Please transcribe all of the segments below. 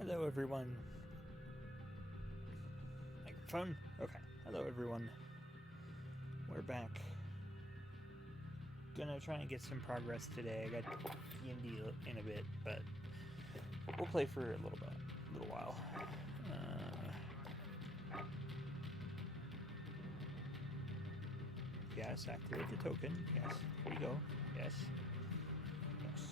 Hello everyone. Microphone? Okay. Hello everyone. We're back. Gonna try and get some progress today. I got D&D in a bit, but we'll play for a little while. Yes, activate the token. Yes, here we go. Yes. Yes.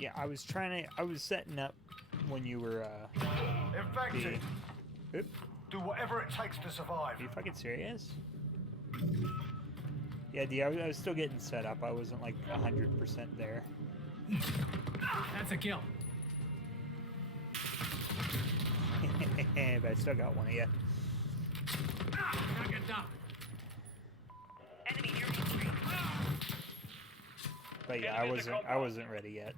Yeah, I was setting up when you were, Infected. Oop, Do whatever it takes to survive. are you fucking serious? Yeah, D, I was still getting set up. I wasn't like 100% there. That's a kill. But I still got one of you. Knock it down. Enemy near me, street. But yeah, I wasn't ready yet.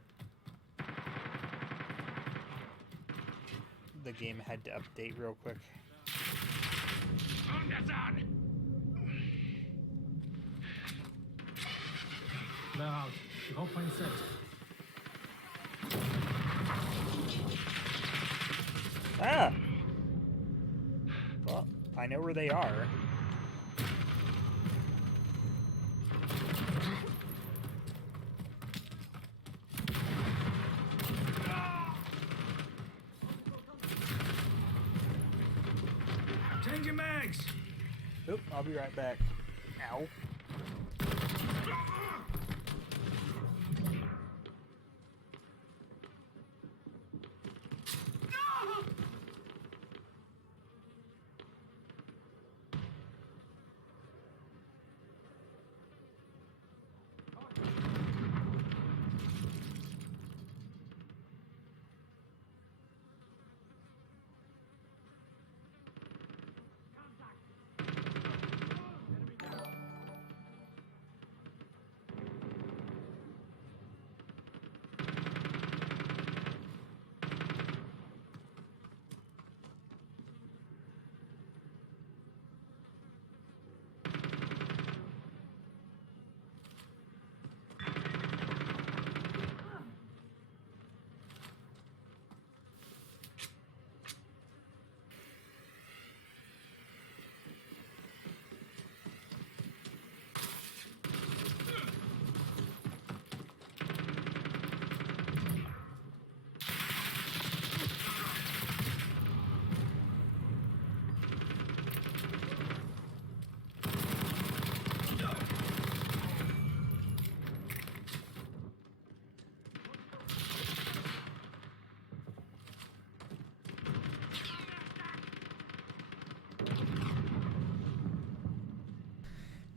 The game had to update real quick. Now, ich hoffe, ein Set. Ah! Well, I know where they are. Change your mags. Oop, I'll be right back. Ow.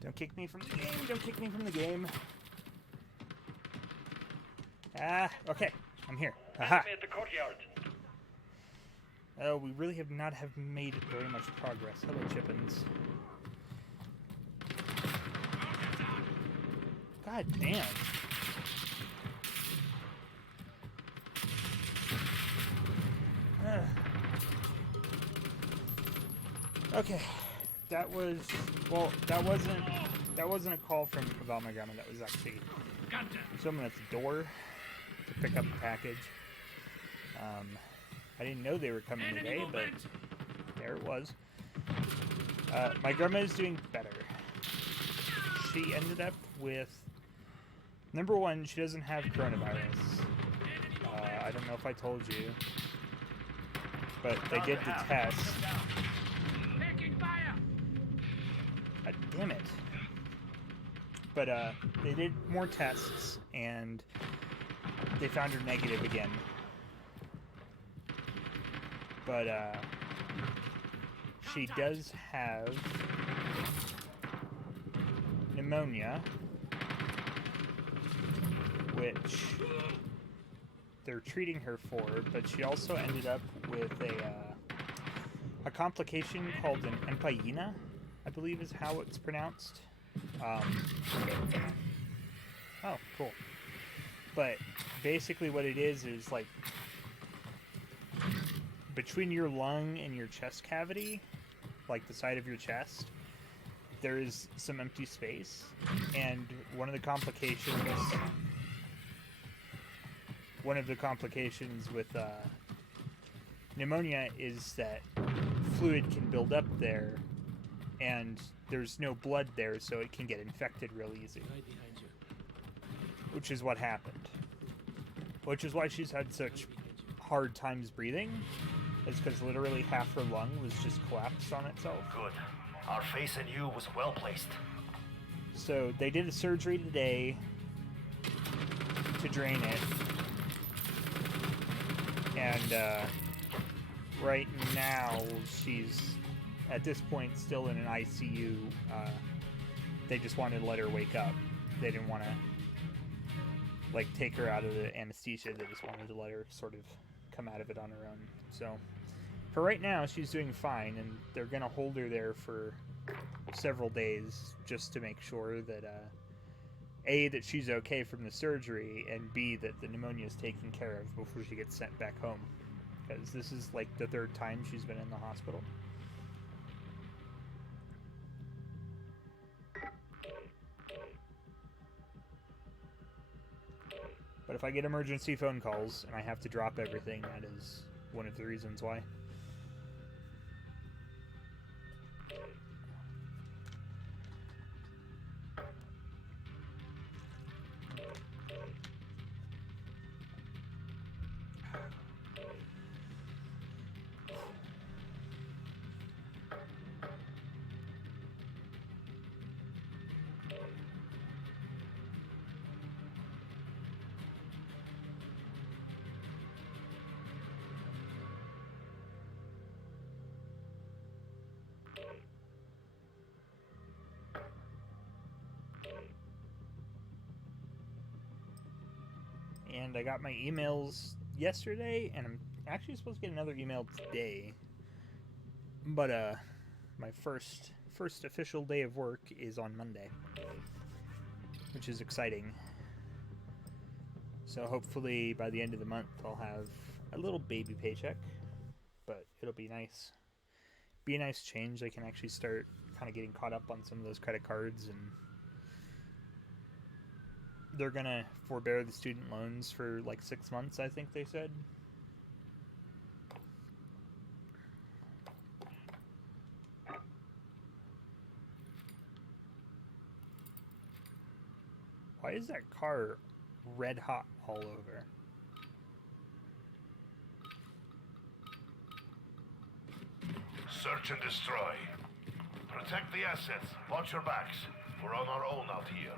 Don't kick me from the game. Don't kick me from the game. Ah, okay. I'm here. Aha. Enemy at the courtyard. Oh, we really have not made very much progress. Hello, Chippins. God damn. Ugh. Okay. That wasn't a call from Valmagama. That was actually someone at the door to pick up the package. I didn't know they were coming today, but there it was. My grandma is doing better. She ended up with, number one, she doesn't have coronavirus. I don't know if I told you, but they did the test. God damn it. But they did more tests, and they found her negative again. But she does have pneumonia, which they're treating her for, but she also ended up with a complication called an empyema, I believe is how it's pronounced. Oh, cool. But basically what it is like between your lung and your chest cavity, like the side of your chest, there is some empty space, and one of the complications with pneumonia is that fluid can build up there, and there's no blood there, so it can get infected real easy. Right behind you. Which is what happened. Which is why she's had such hard times breathing. It's because literally half her lung was just collapsed on itself. Good. Our faith in you was well placed. So they did a surgery today to drain it. And right now she's, at this point, still in an ICU. They just wanted to let her wake up. They didn't want to, like, take her out of the anesthesia. They just wanted to let her sort of come out of it on her own. So, for right now, she's doing fine, and they're going to hold her there for several days just to make sure that, A, that she's okay from the surgery, and B, that the pneumonia is taken care of before she gets sent back home. Because this is, like, the third time she's been in the hospital. But if I get emergency phone calls and I have to drop everything, that is one of the reasons why. And I got my emails yesterday, and I'm actually supposed to get another email today. But my first official day of work is on Monday, which is exciting. So hopefully by the end of the month I'll have a little baby paycheck, but it'll be nice. Be a nice change. I can actually start kind of getting caught up on some of those credit cards, and they're gonna forbear the student loans for like 6 months, I think they said. Why is that car red hot all over? Search and destroy. Protect the assets. Watch your backs. We're on our own out here.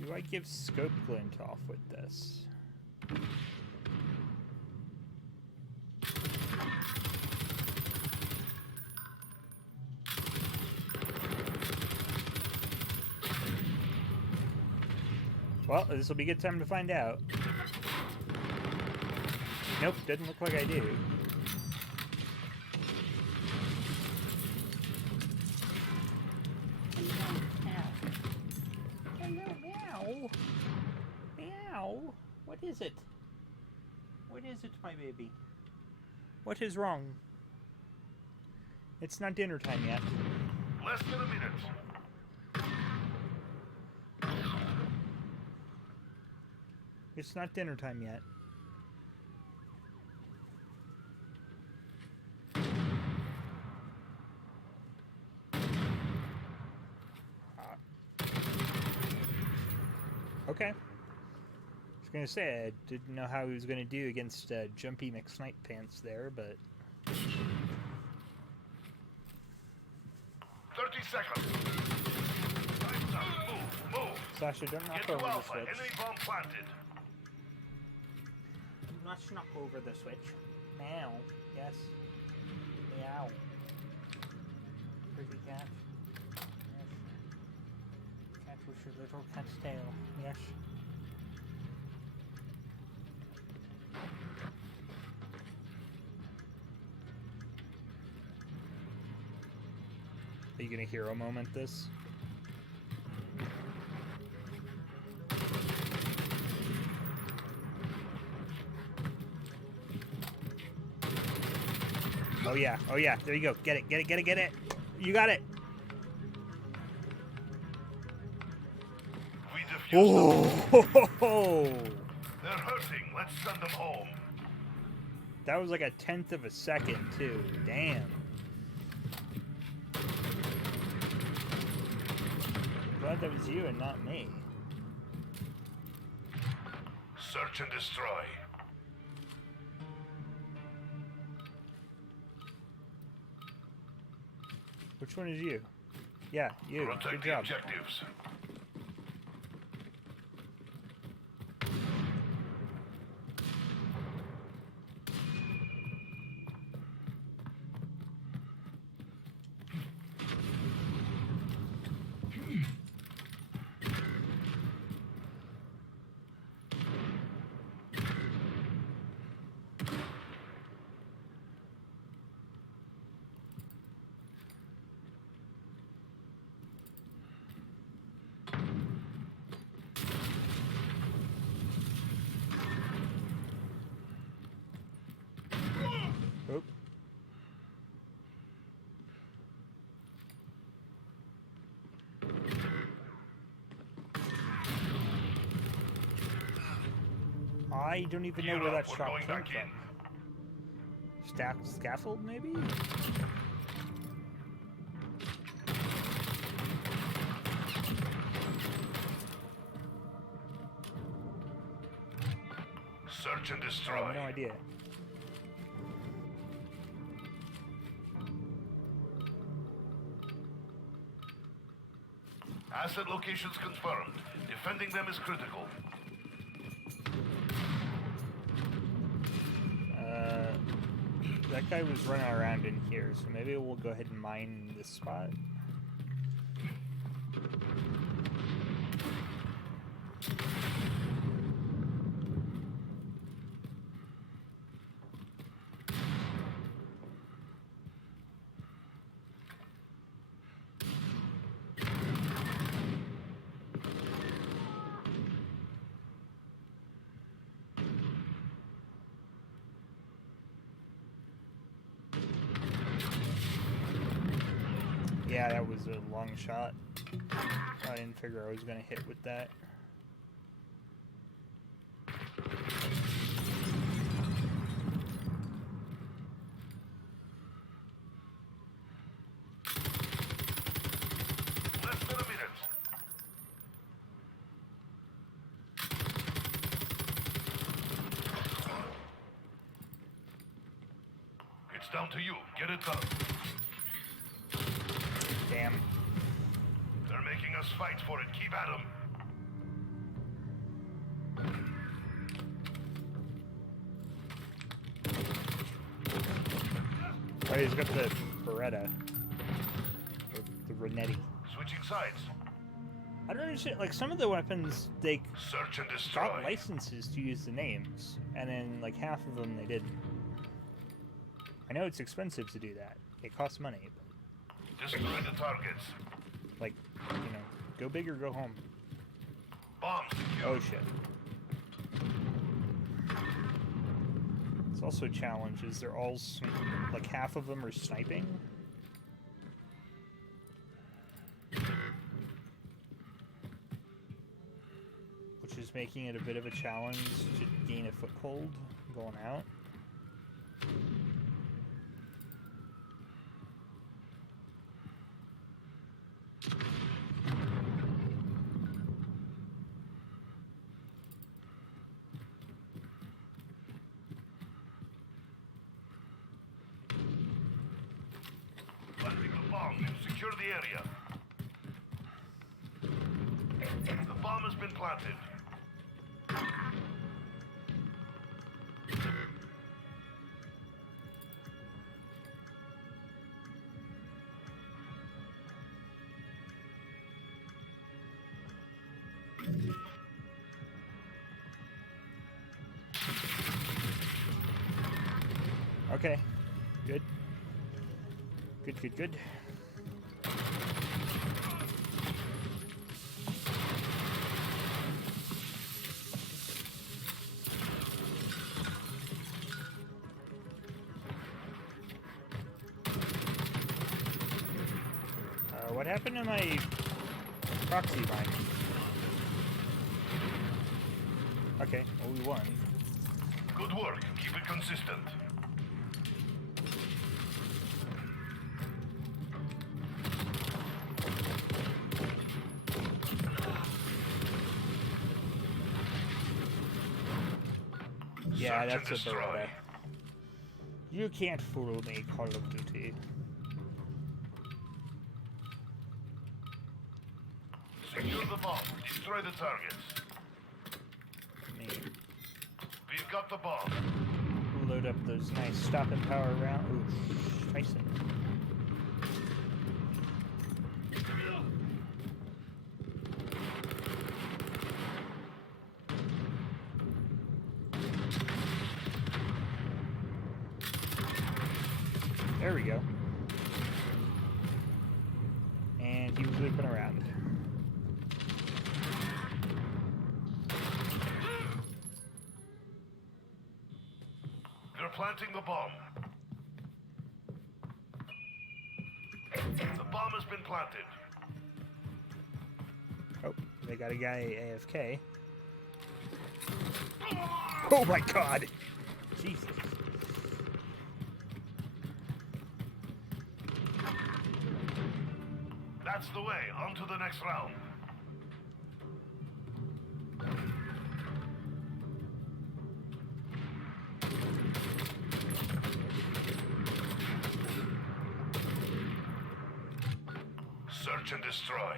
Do I give scope glint off with this? Well, this will be a good time to find out. Nope, doesn't look like I do. Meow. Meow. What is it? What is it, my baby? What is wrong? It's not dinner time yet. Less than a minute. It's not dinner time yet. Okay. I was gonna say I didn't know how he was gonna do against Jumpy McSnipe Pants there, but 30 seconds. Time's up. Move. Sasha, don't knock Get to over the Alpha. switch. Enemy bomb planted. Do not knock over the switch. Meow. Yes. Meow. Pretty cat. Yes. Cat with your little cat's tail. Yes. Are you gonna hero moment this? Oh yeah, oh yeah, there you go. Get it, get it, get it, get it. You got it. We defused them. Oh, They're hurting. Let's send them home. that was like a 1/10 of a second too. Damn. Glad that was you and not me. Search and destroy. Which one is you? Yeah, you. Protect Good the job. objectives. Oop. I don't even know Gear where up, that we're shot going came back from. Scaffold, maybe? Search and I destroy. have no idea. Asset locations confirmed. Defending them is critical. That guy was running around in here, so maybe we'll go ahead and mine this spot. Yeah, that was a long shot. I didn't figure I was going to hit with that. Less than a minute. It's down to you. Get it done. Damn. They're making us fight for it. Keep at them. Oh, he's got the Beretta. The Renetti. Switching sides. I don't understand. Like, some of the weapons, they Search and got destroy. licenses to use the names, and then, like, half of them they didn't. I know it's expensive to do that. It costs money, but, Destroy the targets. like, you know, go big or go home. Bombs secured. Oh, shit. It's also a challenge, is they're all, like, half of them are sniping. Which is making it a bit of a challenge to gain a foothold going out. strong. Secure the area. The bomb has been planted. Okay. Good. Good, good, good. What happened to my proxy mine? Okay, well, we won. Good work. Keep it consistent. Yeah, Search and that's a destroy. Beretta. You can't fool me, Call of Duty. Secure the bomb. Destroy the targets. Me We've got the bomb. load up those nice stop and power rounds. Ooh, Tyson. There we go. And he was looping around. They're planting the bomb. The bomb has been planted. Oh, they got a guy AFK. Oh my god! Jesus. That's the way. On to the next round. Search and destroy.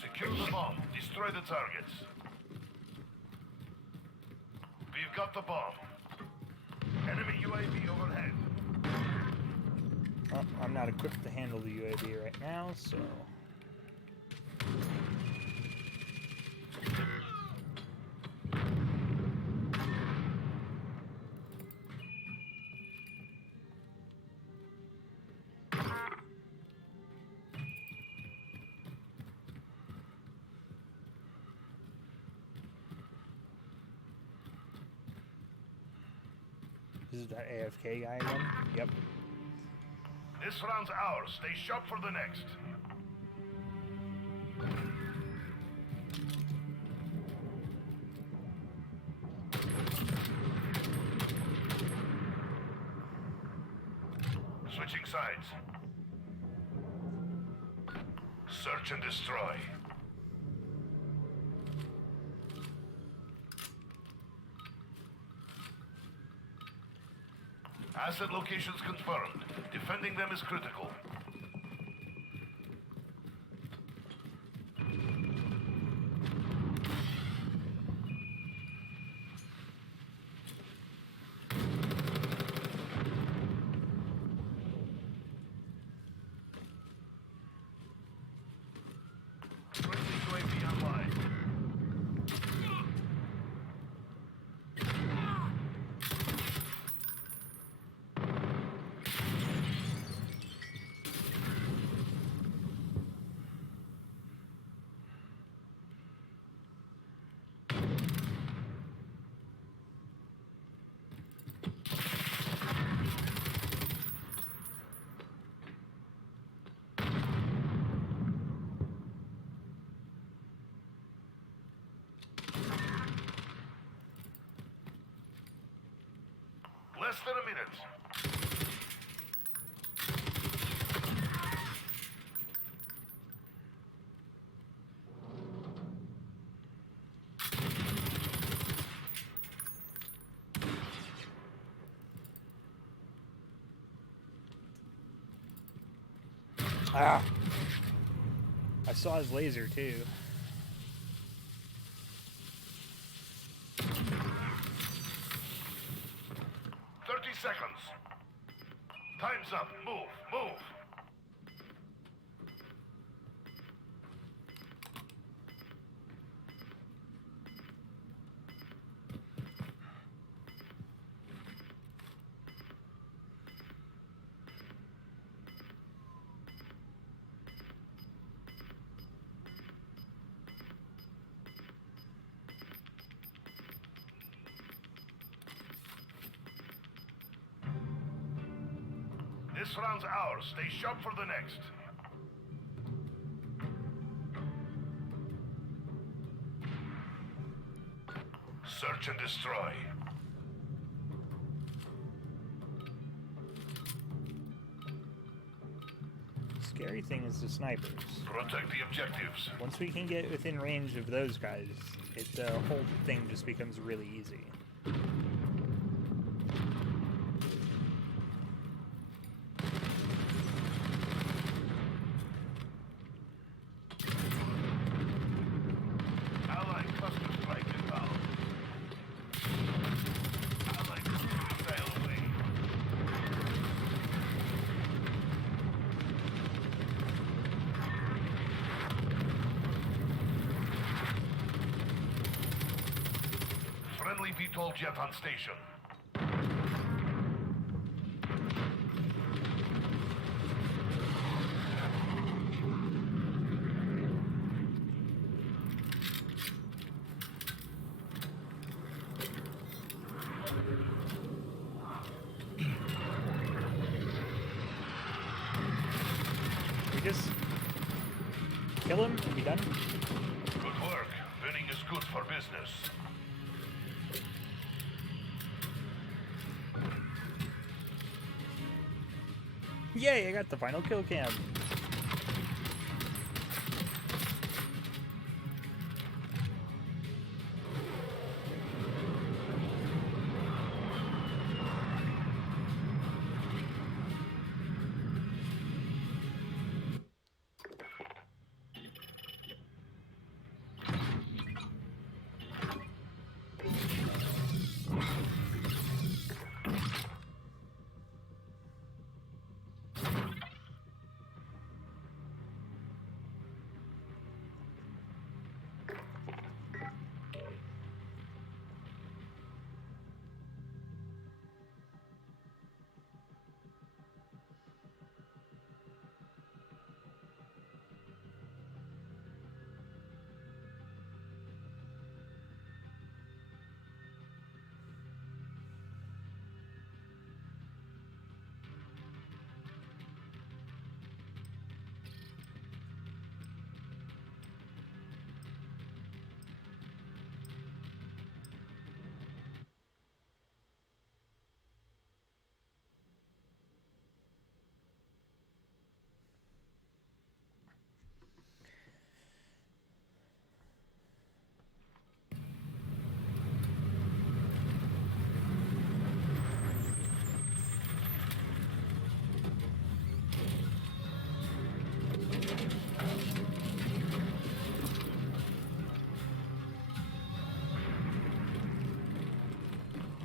Secure the bomb. Destroy the targets. We've got the bomb. Enemy UAV overhead. Oh, I'm not equipped to handle the UAV right now, so... This is that AFK guy again? Yep. This round's ours. Stay sharp for the next. Switching sides. Search and destroy. Asset locations confirmed. Defending them is critical. Friendly UAV online. Less than a minute. Ah! I saw his laser too. 30 seconds. Time's up. Move, move. This round's ours. Stay sharp for the next. Search and destroy. Scary thing is the snipers. Protect the objectives. Once we can get within range of those guys, the whole thing just becomes really easy. Allied cluster strike inbound. Allied crew sail away. Friendly VTOL jet on station. We just kill him and be done. Good work. Winning is good for business. Yay, I got the final kill cam.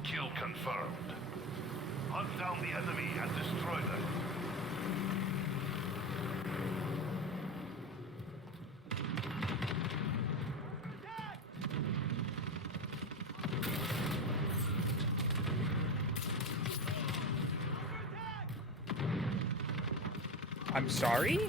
Kill confirmed. Hunt down the enemy and destroy them. I'm sorry?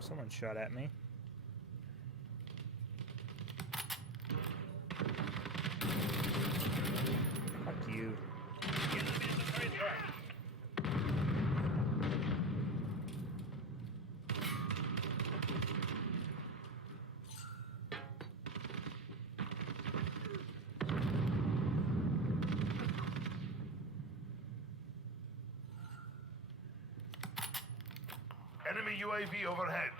Someone shot at me. Fuck you. Enemy UAV overhead.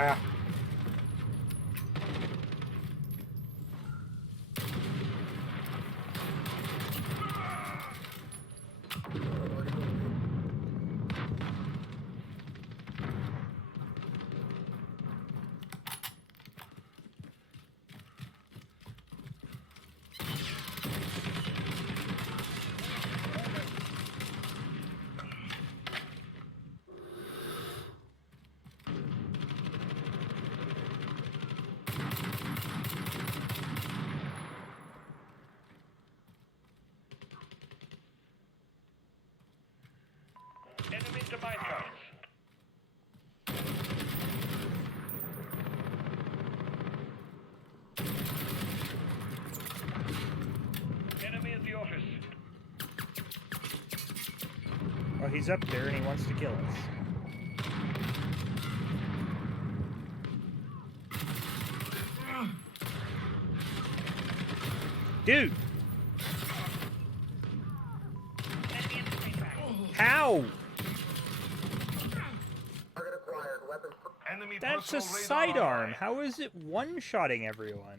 Ah. Enemy to mine carts. Enemy at the office. Oh, he's up there and he wants to kill us. Dude! How? Enemy That's a personal radar sidearm. online. How is it one-shotting everyone?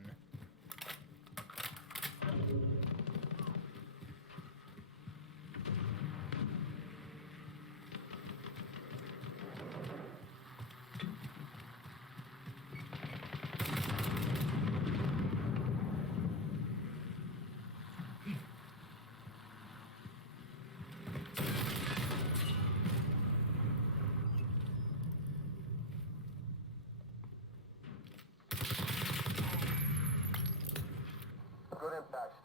Good impact.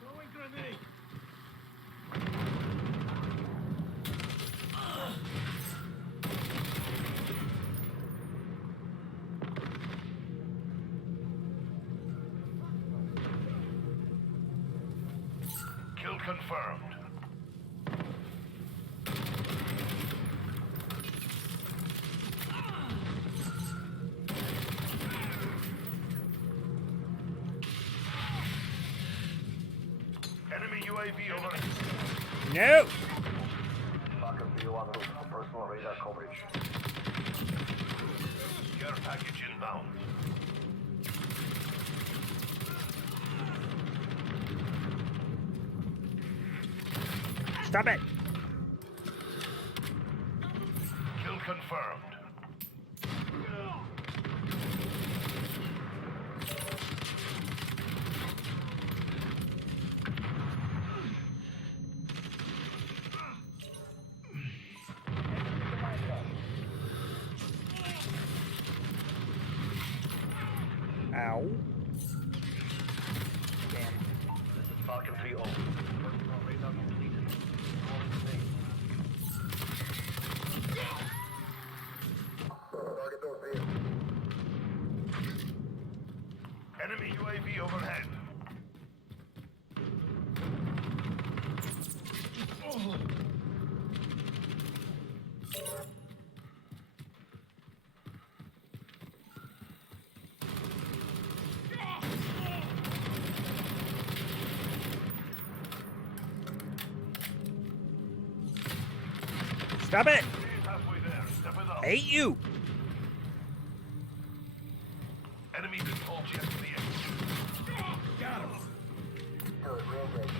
Throwing grenade. Kill confirmed. Enemy UAV over. No! Falcon view on route for personal radar coverage. Care package inbound. Stop it! Kill confirmed. Ow. Damn. This is Falcon 3-0. Personal radar completed. Rolling stage. Enemy UAV overhead. Stop it! Halfway there. Step it up. I hate you! Enemy control jet to the edge. Got him. Good, re-engage.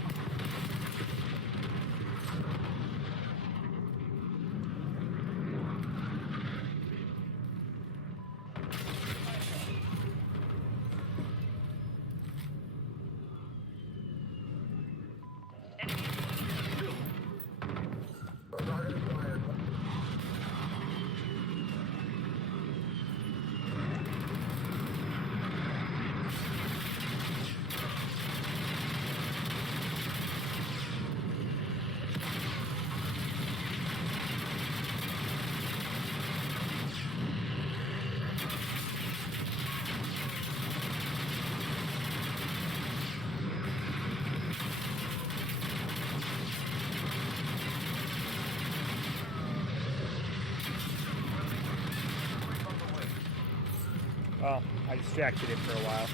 Well, I distracted it for a while.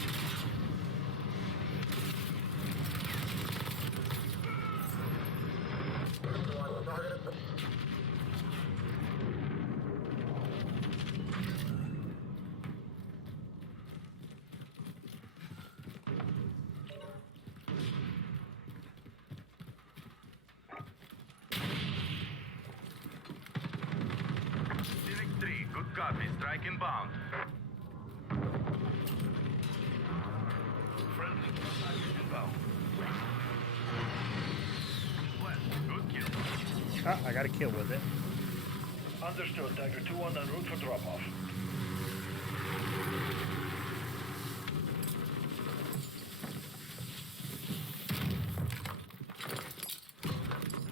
Good copy. Strike inbound. Friendly contact inbound. West. Good kill. Ah, I got a kill with it. Understood. Tiger 2-1 en route for drop-off.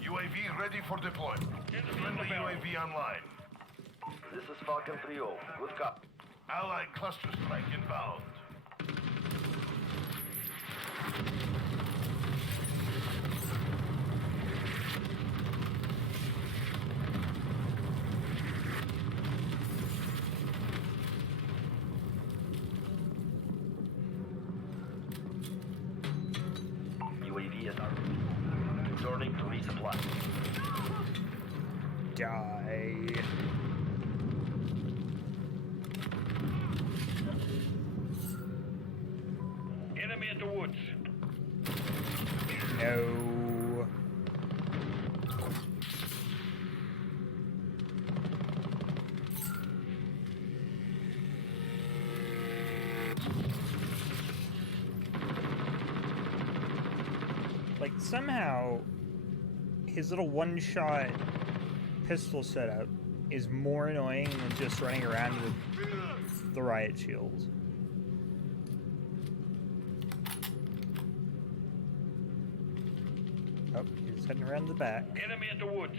UAV ready for deployment. Friendly UAV online. This is Falcon 3-0. Good cop. Allied cluster strike inbound. UAV is out. Returning to resupply. Die. Enemy at the woods. No. Like, somehow, his little one-shot pistol setup is more annoying than just running around with the riot shields. Oh, he's heading around the back. Enemy at the woods.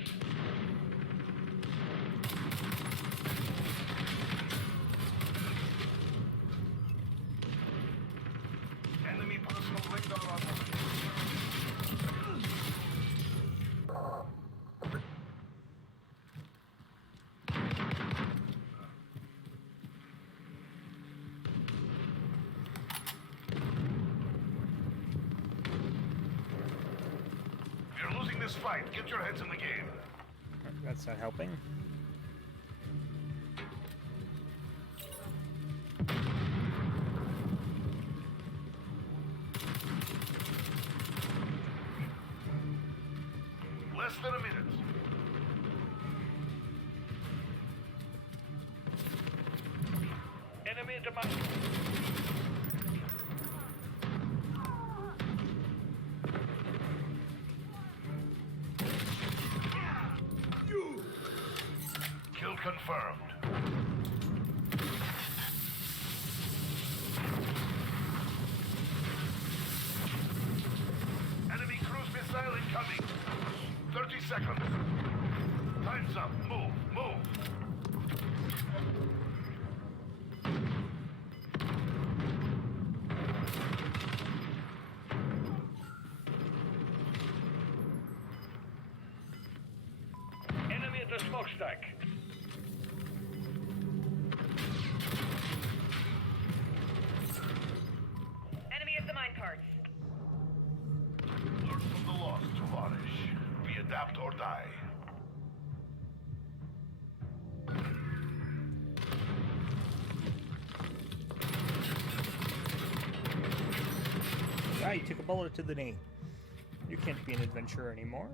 Enemy personal radar on. You're losing this fight. Get your heads in the game. That's not helping. Less than a minute. Enemy at the mount. Kill confirmed. Enemy cruise missile incoming. 30 seconds. Time's up. Move. Move. Enemy at the smokestack. Enemy at the minecarts. Learn from the loss, Tovarish. We adapt or die. Ah, you took a bullet to the knee. You can't be an adventurer anymore.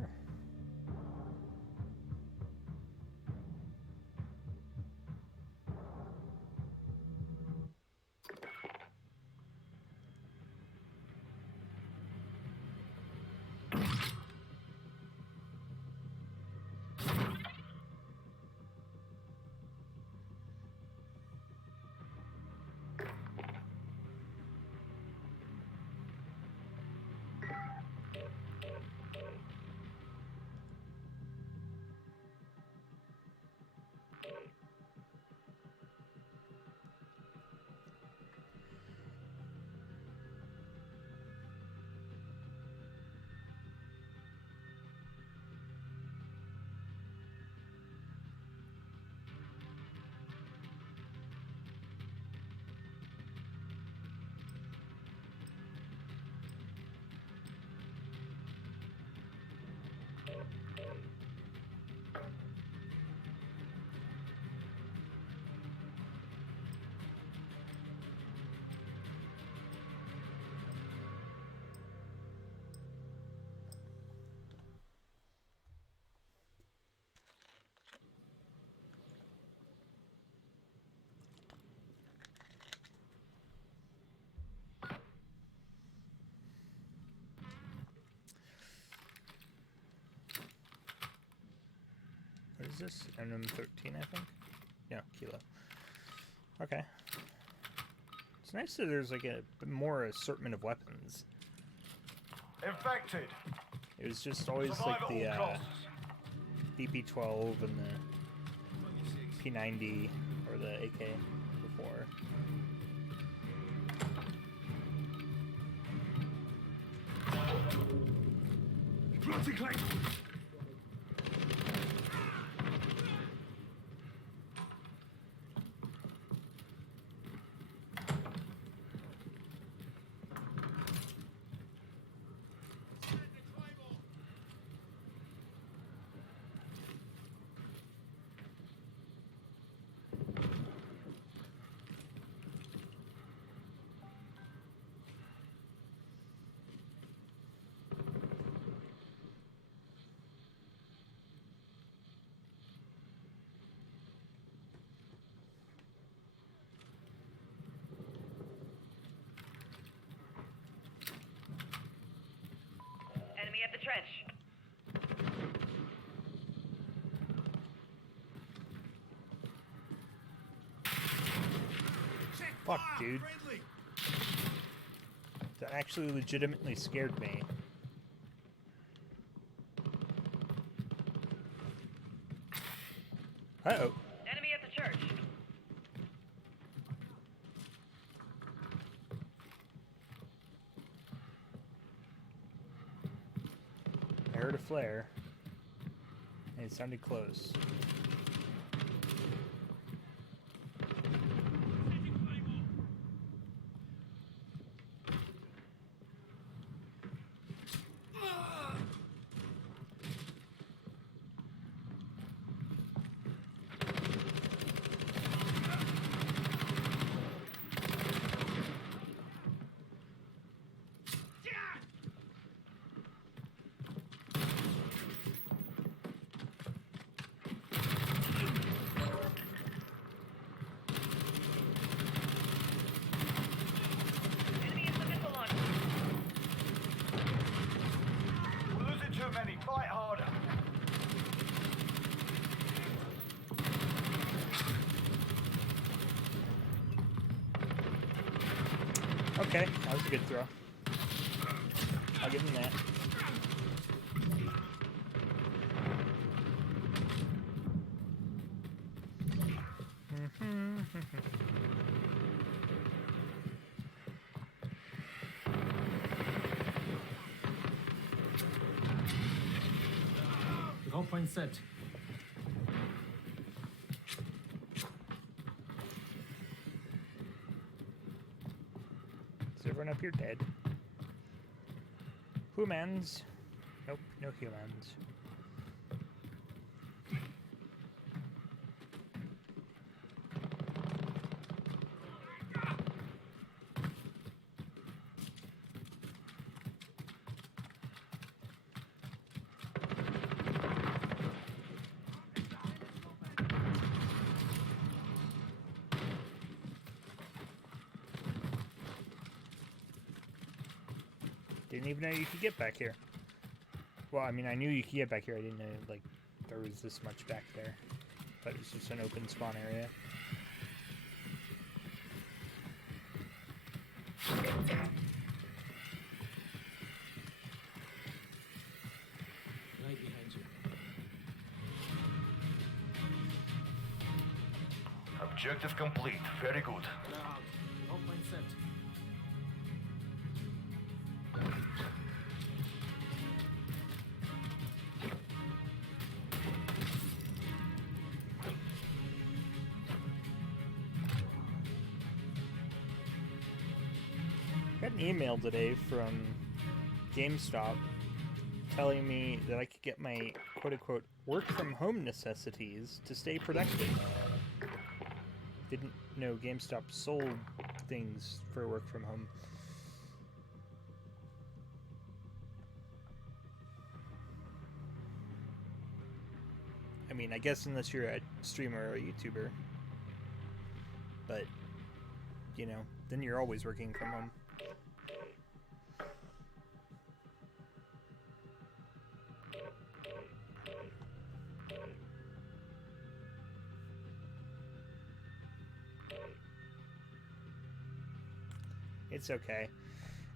What is this? MM13, I think? No, Kilo. Okay. It's nice that there's like a more assortment of weapons. Infected. It was just always Survive like the at all costs. BP-12 and the P90 or the AK before. Bloody clank! Enemy at the trench. Fuck, dude. That actually legitimately scared me. Uh-oh. Enemy at the church. I heard a flare. And it sounded close. Enemy at the missile launcher. We're losing too many. Fight harder. Okay, that was a good throw. I'll give him that. The whole point set. Is everyone up here dead? Humans. Nope, no humans. Didn't even know you could get back here. Well, I mean, I knew you could get back here. I didn't know, like, there was this much back there. But it's just an open spawn area. Right behind you. Objective complete. Very good. They're out. The whole point set. I got an email today from GameStop telling me that I could get my quote-unquote work-from-home necessities to stay productive. Didn't know GameStop sold things for work from home. I mean, I guess unless you're a streamer or a YouTuber. But, you know, then you're always working from home. It's okay.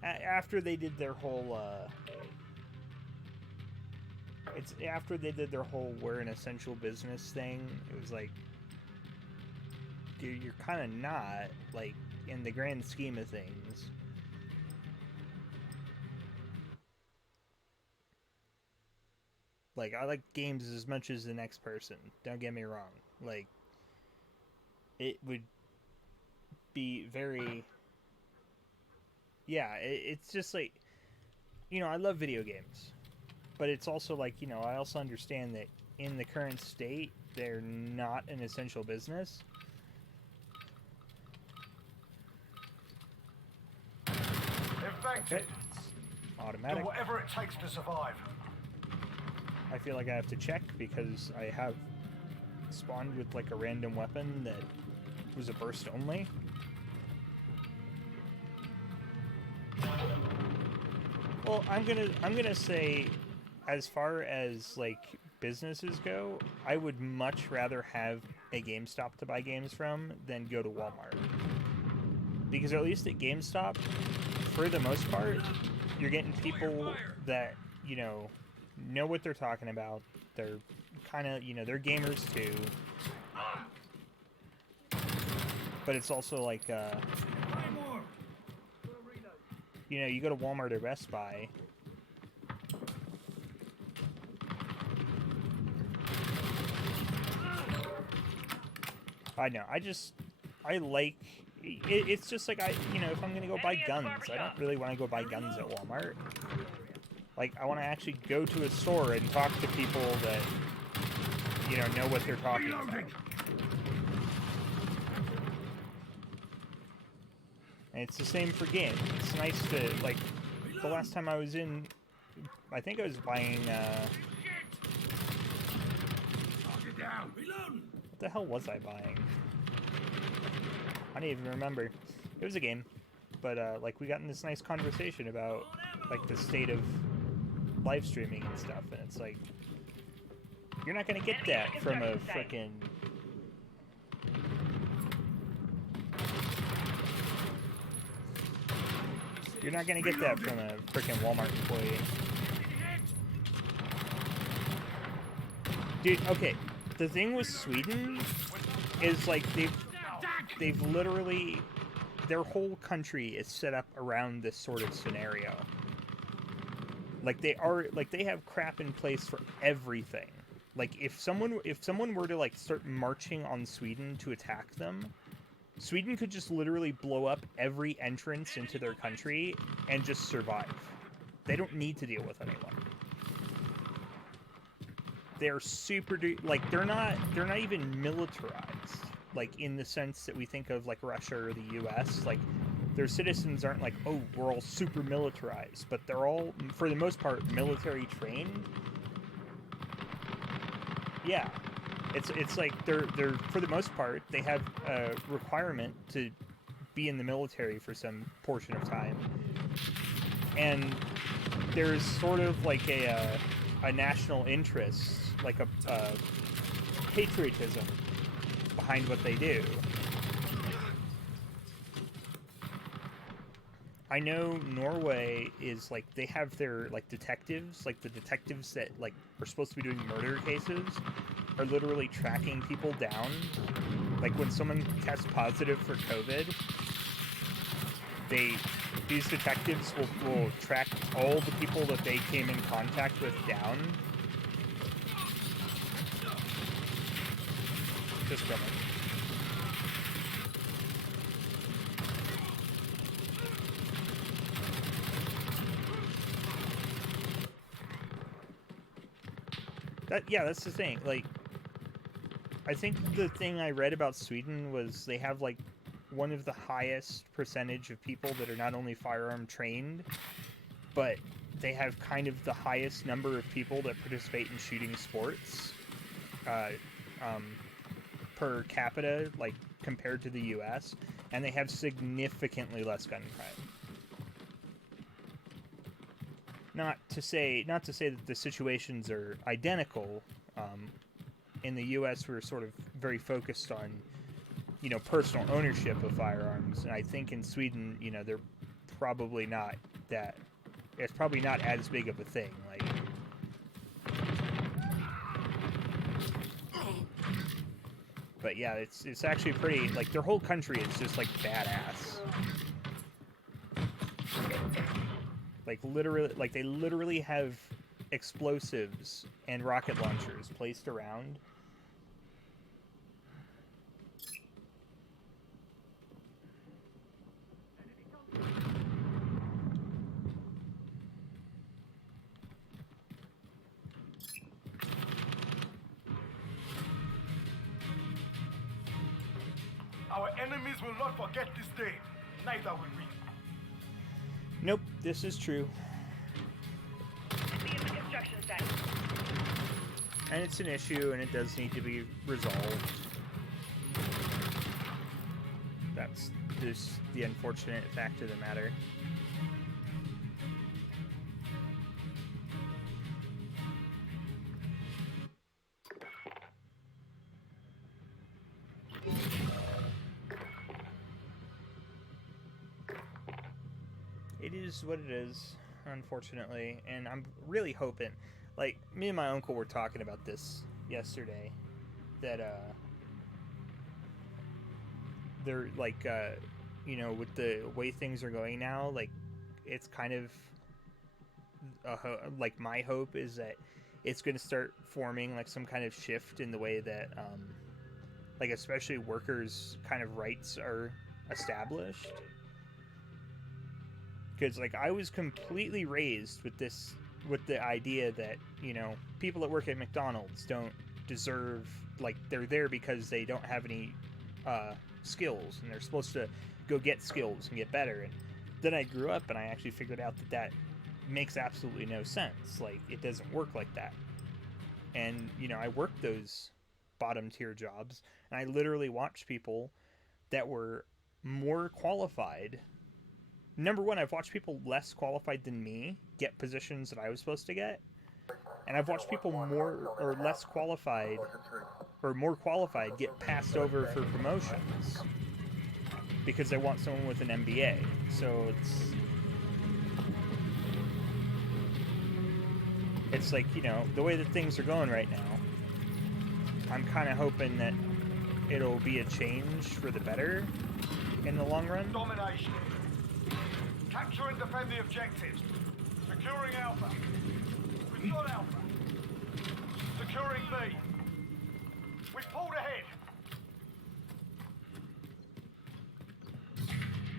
After they did their whole, it's after they did their whole we're an essential business thing, it was like, dude, you're kind of not, like, in the grand scheme of things. Like, I like games as much as the next person, don't get me wrong. Like, it would be very... Yeah, it's just like, you know, I love video games. But it's also like, you know, I also understand that in the current state, they're not an essential business. Infected. Okay. Automatic. Do whatever it takes to survive. I feel like I have to check because I have spawned with like a random weapon that was a burst only. Well, I'm gonna say, as far as like businesses go, I would much rather have a GameStop to buy games from than go to Walmart. Because at least at GameStop, for the most part, you're getting people that, you know what they're talking about. They're kind of, you know, they're gamers too. But it's also like, you know, you go to Walmart or Best Buy. I know, I like, it's just like, you know, if I'm gonna go buy guns, I don't really want to go buy guns at Walmart. Like, I want to actually go to a store and talk to people that, you know what they're talking about. And it's the same for games. It's nice to, like, the last time I was in, I think I was buying, what the hell was I buying? I don't even remember. It was a game. But, like, we got in this nice conversation about, like, the state of live streaming and stuff, and it's like, you're not gonna get that from a frickin'... You're not gonna get that from a frickin' Walmart employee. Dude, okay, the thing with Sweden is, like, they've literally... Their whole country is set up around this sort of scenario. Like, they have crap in place for everything. Like, if someone were to, like, start marching on Sweden to attack them, Sweden could just literally blow up every entrance into their country and just survive. They don't need to deal with anyone. They're super, like, they're not even militarized, like, in the sense that we think of, like, Russia or the US. Like, their citizens aren't like, oh, we're all super militarized, but they're all, for the most part, military trained. Yeah, it's like they're for the most part, they have a requirement to be in the military for some portion of time, and there's sort of like a national interest, like a patriotism behind what they do. I know Norway is, like, they have their, like, detectives, like, the detectives that, like, are supposed to be doing murder cases are literally tracking people down. Like, when someone tests positive for COVID, these detectives will track all the people that they came in contact with down. Just coming. Yeah, that's the thing. Like, I think the thing I read about Sweden was they have, like, one of the highest percentage of people that are not only firearm trained, but they have kind of the highest number of people that participate in shooting sports per capita, like, compared to the US, and they have significantly less gun crime. Not to say that the situations are identical. In the U.S., we're sort of very focused on, you know, personal ownership of firearms, and I think in Sweden, you know, they're probably not that. It's probably not as big of a thing. Like, but yeah, it's actually pretty. Like, their whole country is just like badass. Like literally, like they literally have explosives and rocket launchers placed around. Our enemies will not forget this day. Neither will we. Nope, this is true. Enemy in the construction site. And it's an issue, and it does need to be resolved. That's just the unfortunate fact of the matter. It is what it is, unfortunately, and I'm really hoping, like, me and my uncle were talking about this yesterday, that, they're, like, you know, with the way things are going now, like, it's kind of, like, my hope is that it's going to start forming, like, some kind of shift in the way that, like, especially workers' kind of rights are established. Because, like, I was completely raised with this, with the idea that, you know, people that work at McDonald's don't deserve, like, they're there because they don't have any skills, and they're supposed to go get skills and get better. And then I grew up and I actually figured out that that makes absolutely no sense. Like, it doesn't work like that. And, you know, I worked those bottom tier jobs, and I literally watched people that were more qualified. Number one, I've watched people less qualified than me get positions that I was supposed to get. And I've watched people more or less qualified, or more qualified, get passed over for promotions because they want someone with an MBA. So it's like, you know, the way that things are going right now, I'm kind of hoping that it'll be a change for the better in the long run. Domination. Capture and defend the objectives. Securing Alpha. We've got Alpha. Securing B. We've pulled ahead.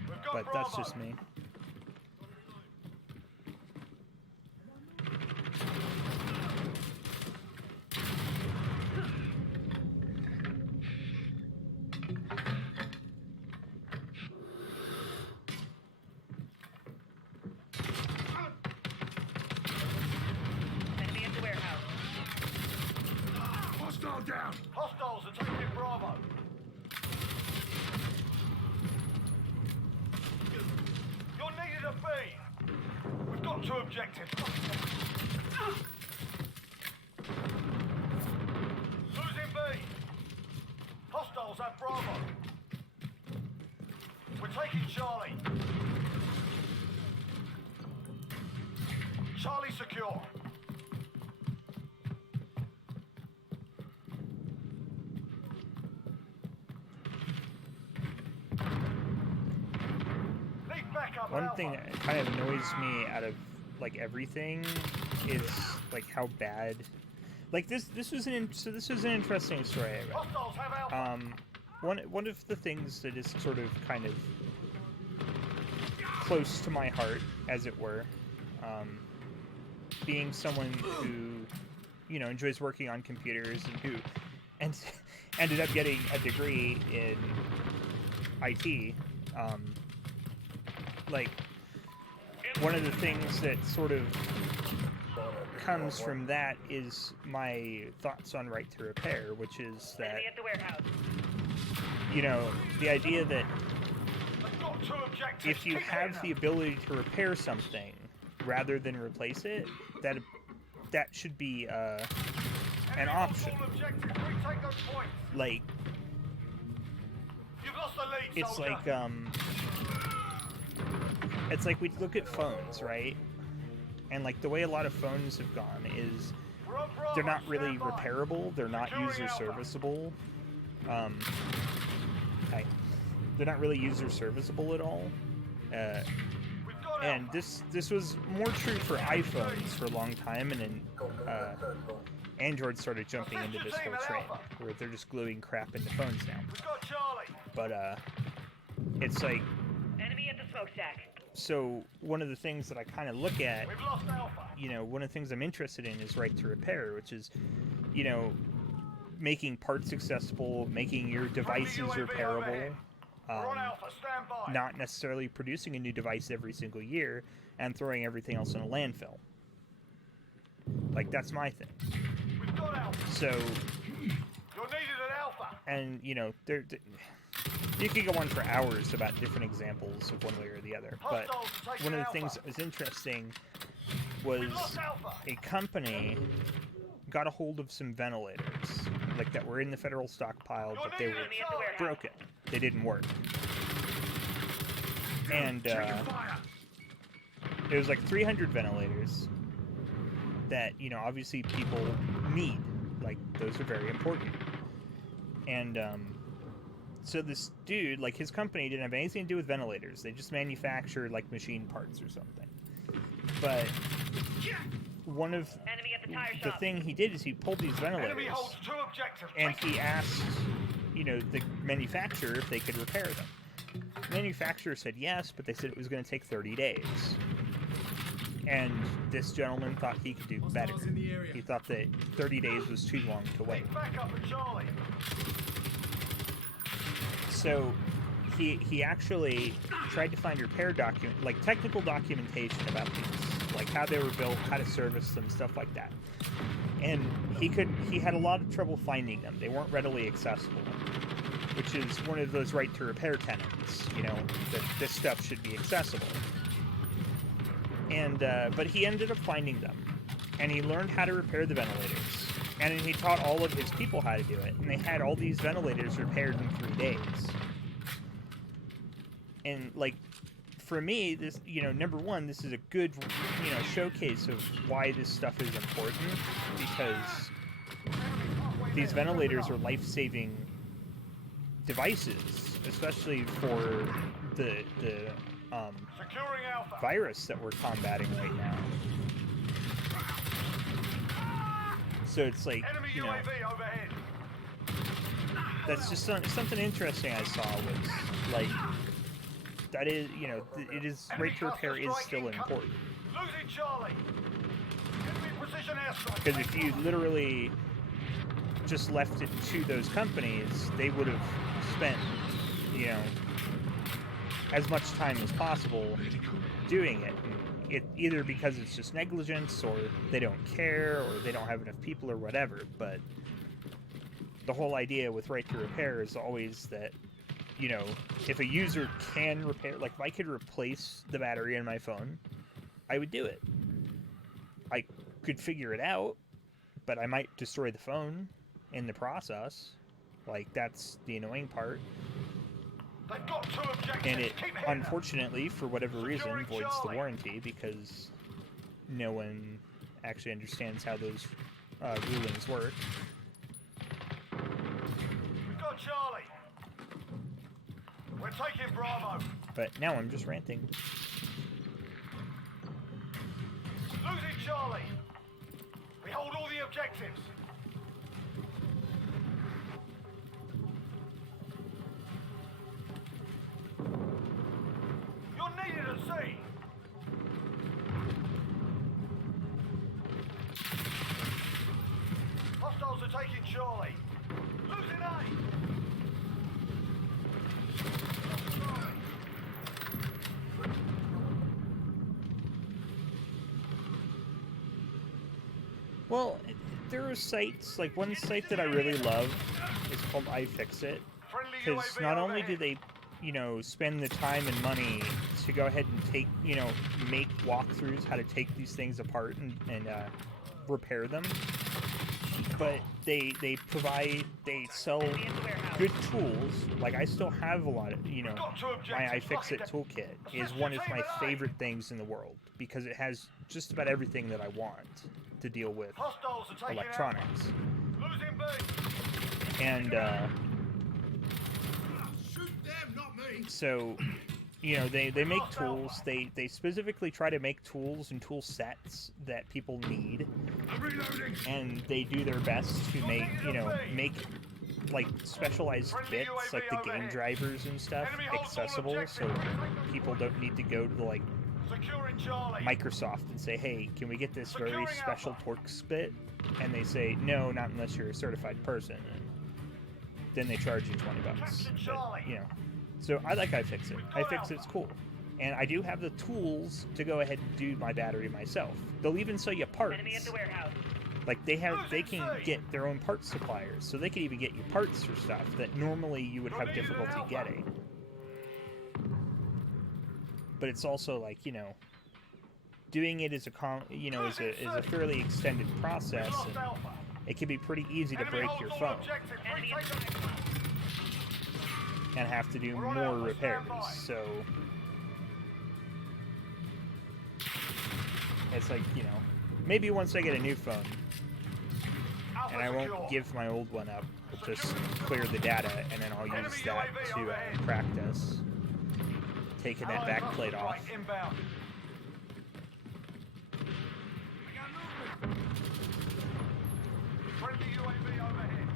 We've got But Bravo. that's just me. Enemy at the warehouse. Hostile down. Hostiles are taking Bravo. You're needed at B. We've got two objectives. Losing B. Hostiles at Bravo. We're taking Charlie. Charlie secure. Need backup. One Alpha. thing that kind of annoys me out of, like, everything is, like, how bad, like, this was an interesting story I read. Hostiles have Alpha. One of the things that is sort of kind of close to my heart, as it were, being someone who, you know, enjoys working on computers and who ended up getting a degree in IT, like, one of the things that sort of comes from that is my thoughts on right to repair, which is that, Enemy at the warehouse. you know, the idea that They've got two objectives. if you Keep have hitting the ability to repair something rather than replace it, that should be them. an Enemy option. lost all objectives. Retake those points. Like, You've lost the lead, it's soldier. like it's like we look at phones, right? And like the way a lot of phones have gone is they're not really repairable. They're not user serviceable. They're not really user serviceable at all. And this was more true for iPhones for a long time, and then Android started jumping into this whole trend where they're just gluing crap into phones now. But it's like, Enemy at the smokestack. so one of the things that I kind of look at, you know, one of the things I'm interested in is right to repair, which is, you know, making parts accessible, making your devices repairable, not necessarily producing a new device every single year and throwing everything else in a landfill. Like, that's my thing. So, and, you know, you could go on for hours about different examples of one way or the other, but one of the things that was interesting was a company got a hold of some ventilators, like, that were in the federal stockpile, but they were broken. They didn't work. And it was like 300 ventilators that, you know, obviously people need. Like, those are very important. And so this dude, like, his company didn't have anything to do with ventilators. They just manufactured, like, machine parts or something. But one of the thing he did is he pulled these ventilators and he asked, you know, the manufacturer if they could repair them. The manufacturer said yes, but they said it was going to take 30 days. And this gentleman thought he could do better. He thought that 30 days was too long to wait. So he actually tried to find repair document, like technical documentation about these, like how they were built, how to service them, stuff like that. And he had a lot of trouble finding them. They weren't readily accessible, which is one of those right to repair tenets, you know, that this stuff should be accessible. And but he ended up finding them, and he learned how to repair the ventilators, and then he taught all of his people how to do it, and they had all these ventilators repaired in 3 days. And like, for me, this, you know, number one, this is a good, you know, showcase of why this stuff is important, because these ventilators are life-saving devices, especially for the virus that we're combating right now. So it's like, you know, that's just something interesting I saw was, like, that is, you know, it is, right to repair is still important. Because if you literally just left it to those companies, they would have spent, you know, as much time as possible doing it. It either because it's just negligence, or they don't care, or they don't have enough people, or whatever. But the whole idea with right to repair is always that, you know, if a user can repair, like if I could replace the battery in my phone, I would do it. I could figure it out, but I might destroy the phone in the process. Like, that's the annoying part. And it, unfortunately, for whatever reason, voids the warranty, because no one actually understands how those rulings work. We've got Charlie. We're taking Bravo. But now I'm just ranting. Losing Charlie. We hold all the objectives. You're needed at sea. Hostiles are taking Charlie. Losing A. Well, there are sites, like one site that I really love is called iFixit, because not only do they, you know, spend the time and money to go ahead and take, you know, make walkthroughs how to take these things apart and repair them, but they sell Enemy at the warehouse. good tools. Like I still have a lot of, you know, Got two my objectives. iFixit toolkit is one of my favorite things in the world because it has just about everything that I want to deal with Hostiles are taking electronics. Alpha. Losing B. And Shoot them, not me. so, you know, they make tools. They specifically try to make tools and tool sets that people need, I'm reloading. and they do their best to make, you know, make like specialized bits like the game drivers and stuff accessible, so people don't need to go to like Securing Charlie. Microsoft and say, hey, can we get this very special Torx bit? And they say, no, not unless you're a certified person. And then they charge you $20. But, you know, so I like iFixit. iFixit's cool. And I do have the tools to go ahead and do my battery myself. They'll even sell you parts. Enemy at the warehouse. Like they can get their own parts suppliers, so they can even get you parts for stuff that normally you would have difficulty getting. But it's also like, you know, doing it is a is a fairly extended process, and it can be pretty easy to break your phone Enemy at the warehouse. and have to do more repairs. So it's like, you know, maybe once I get a new phone, and I won't give my old one up, I'll just clear the data, and then I'll use that to practice taking that back plate off. Inbound. Friendly UAV overhead.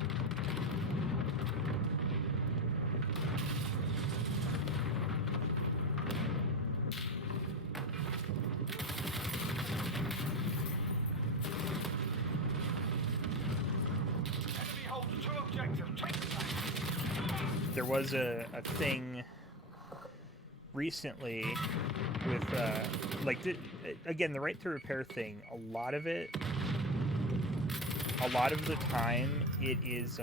Enemy holds two objectives. Take the back. There was a thing recently with again, the right to repair thing. A lot of the time it is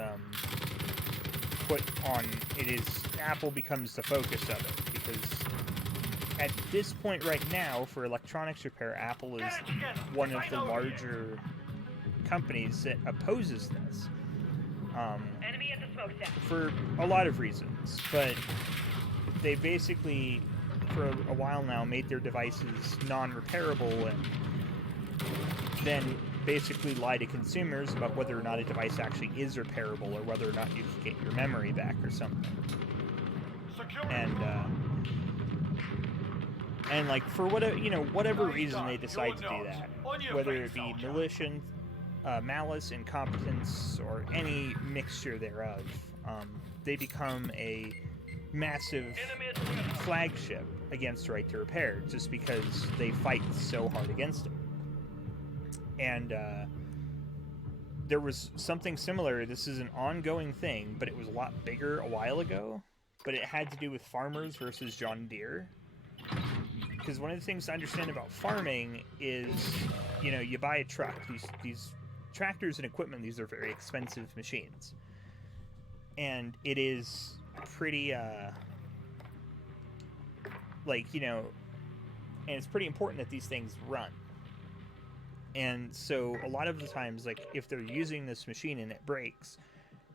Apple becomes the focus of it, because at this point right now for electronics repair, Apple is one of the larger companies that opposes this. Enemy at the smokestack. For a lot of reasons, but they basically, for a while now, made their devices non-repairable, and then basically lie to consumers about whether or not a device actually is repairable, or whether or not you can get your memory back or something. And like for whatever reason they decide to do that, whether it be malice, incompetence, or any mixture thereof, they become a massive flagship against right to repair just because they fight so hard against it. And there was something similar. This is an ongoing thing, but it was a lot bigger a while ago. But it had to do with farmers versus John Deere. Because one of the things to understand about farming is, you know, you buy a truck. These tractors and equipment, these are very expensive machines. And it is pretty, like, you know, and it's pretty important that these things run. And so a lot of the times, like, if they're using this machine and it breaks,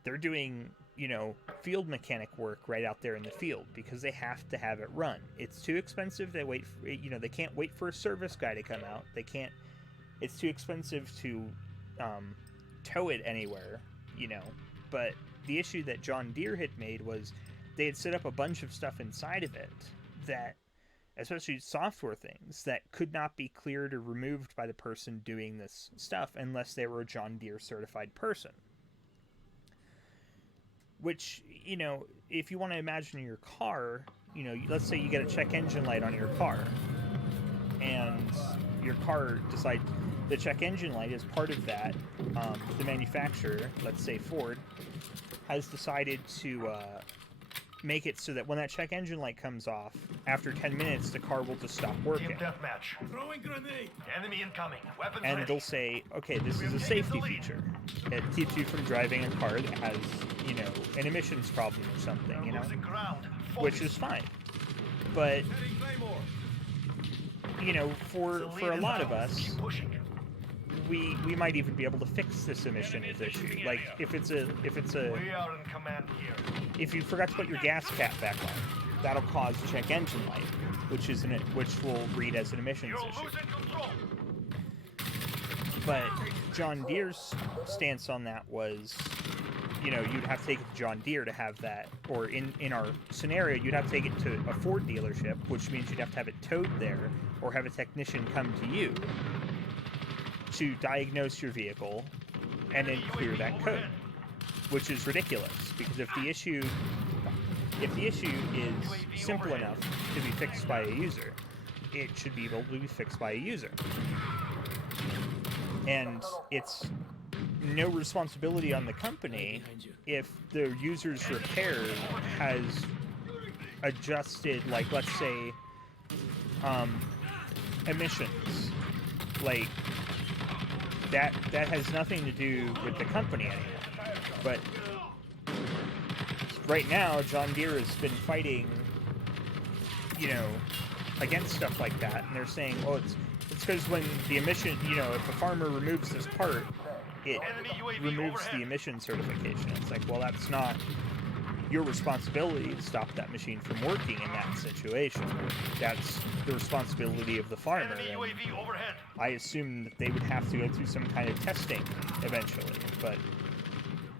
they're doing, you know, field mechanic work right out there in the field because they have to have it run. It's too expensive. They can't wait for a service guy to come out. It's too expensive to tow it anywhere, you know. But the issue that John Deere had made was they had set up a bunch of stuff inside of it that, especially software things, that could not be cleared or removed by the person doing this stuff unless they were a John Deere certified person. Which, you know, if you want to imagine your car, you know, let's say you get a check engine light on your car, and your car decides the check engine light is part of that. The manufacturer, let's say Ford, has decided to make it so that when that check engine light comes off, after 10 minutes, the car will just stop working. Team deathmatch. Throwing grenade. Enemy incoming. Weapons And ready. they'll say, okay, this is a safety feature. It keeps you from driving a car that has, you know, an emissions problem or something, you know, Losing ground. which is fine. But, you know, for a lot of us, Keep pushing. we might even be able to fix this emissions issue. Like if it's a We are in command here. if you forgot to put your gas cap back on, that'll cause check engine light, which will read as an emissions You're issue. losing control. But John Deere's stance on that was, you know, you'd have to take it to John Deere to have that, or in our scenario, you'd have to take it to a Ford dealership, which means you'd have to have it towed there, or have a technician come to you to diagnose your vehicle and then clear that code, which is ridiculous, because if the issue is simple enough to be fixed by a user, it should be able to be fixed by a user. And it's no responsibility on the company if the user's repair has adjusted, like, let's say, emissions. Like, that has nothing to do with the company anymore. But right now, John Deere has been fighting, you know, against stuff like that, and they're saying, oh, it's because when the emission, you know, if a farmer removes this part, it removes the emission certification. It's like, well, that's not your responsibility to stop that machine from working in that situation. That's the responsibility of the farmer. Enemy UAV overhead. I assume that they would have to go through some kind of testing eventually, but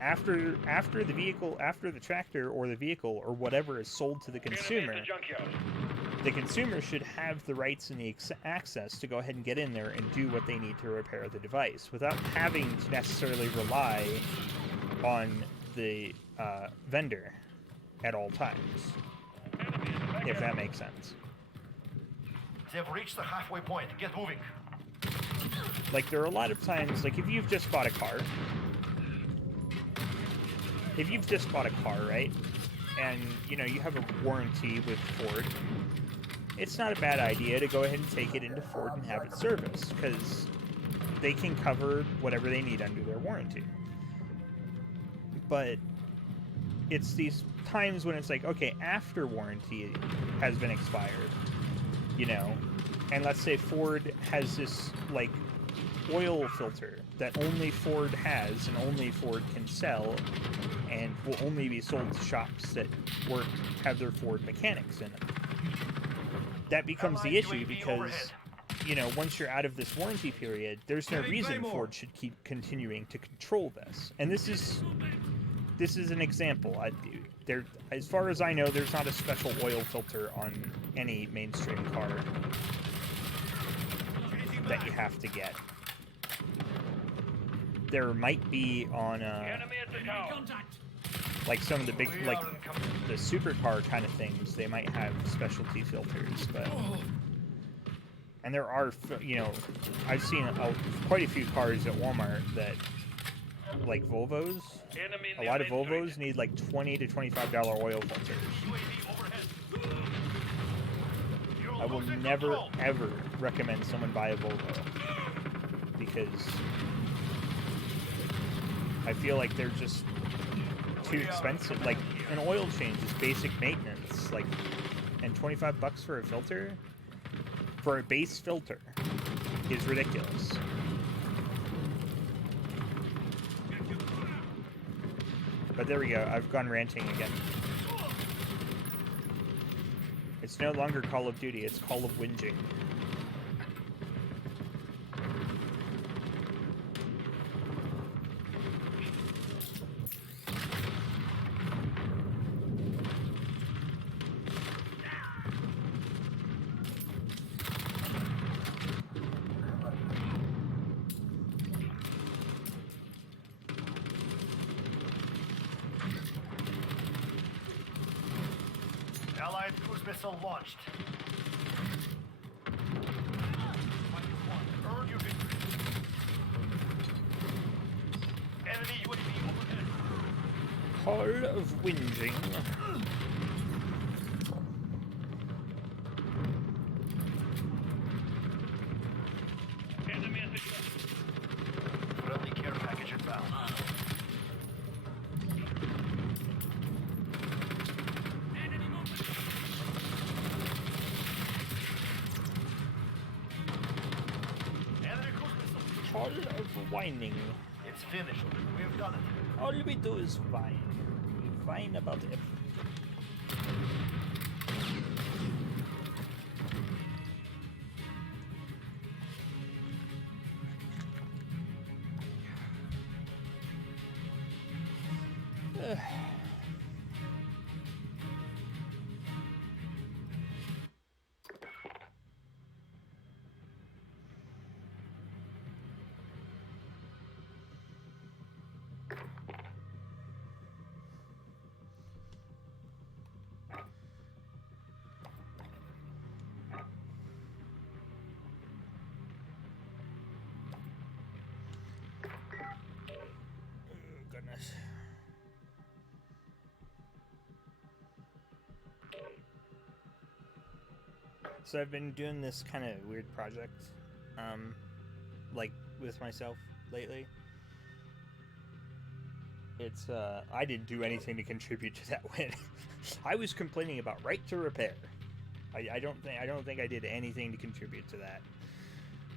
after the tractor or the vehicle or whatever is sold to the consumer, the consumer should have the rights and the access to go ahead and get in there and do what they need to repair the device without having to necessarily rely on the vendor at all times, if that makes sense. They've reached the halfway point. Get moving. Like, there are a lot of times, like, if you've just bought a car, right, and, you know, you have a warranty with Ford, it's not a bad idea to go ahead and take it into Ford and have it serviced, because they can cover whatever they need under their warranty. But it's these times when it's like, okay, after warranty has been expired, you know, and let's say Ford has this, like, oil filter that only Ford has and only Ford can sell and will only be sold to shops that have their Ford mechanics in them. That becomes the issue because, you know, once you're out of this warranty period, there's no reason Ford should keep continuing to control this. And this is an example. As far as I know, there's not a special oil filter on any mainstream car that you have to get. There might be on like some of the big, like the supercar kind of things, they might have specialty filters, but and there are, you know, I've seen quite a few cars at Walmart that, like Volvos, a lot of Volvos need like $20 to $25 oil filters. I will never ever recommend someone buy a Volvo because I feel like they're just too expensive. Like, an oil change is basic maintenance, like, and $25 for a filter, for a base filter, is ridiculous. But there we go, I've gone ranting again. It's no longer Call of Duty, it's Call of Whinging. Allied cruise missile launched. Earn your victory. Enemy UAV overhead. Call of Whinging. Enemy at the ship. Friendly care package inbound. Call of whining. It's finished. We have done it. All we do is whine. We whine about everything. Goodness. So I've been doing this kind of weird project, like with myself lately. It's I didn't do anything to contribute to that win. I was complaining about right to repair. I don't think I did anything to contribute to that.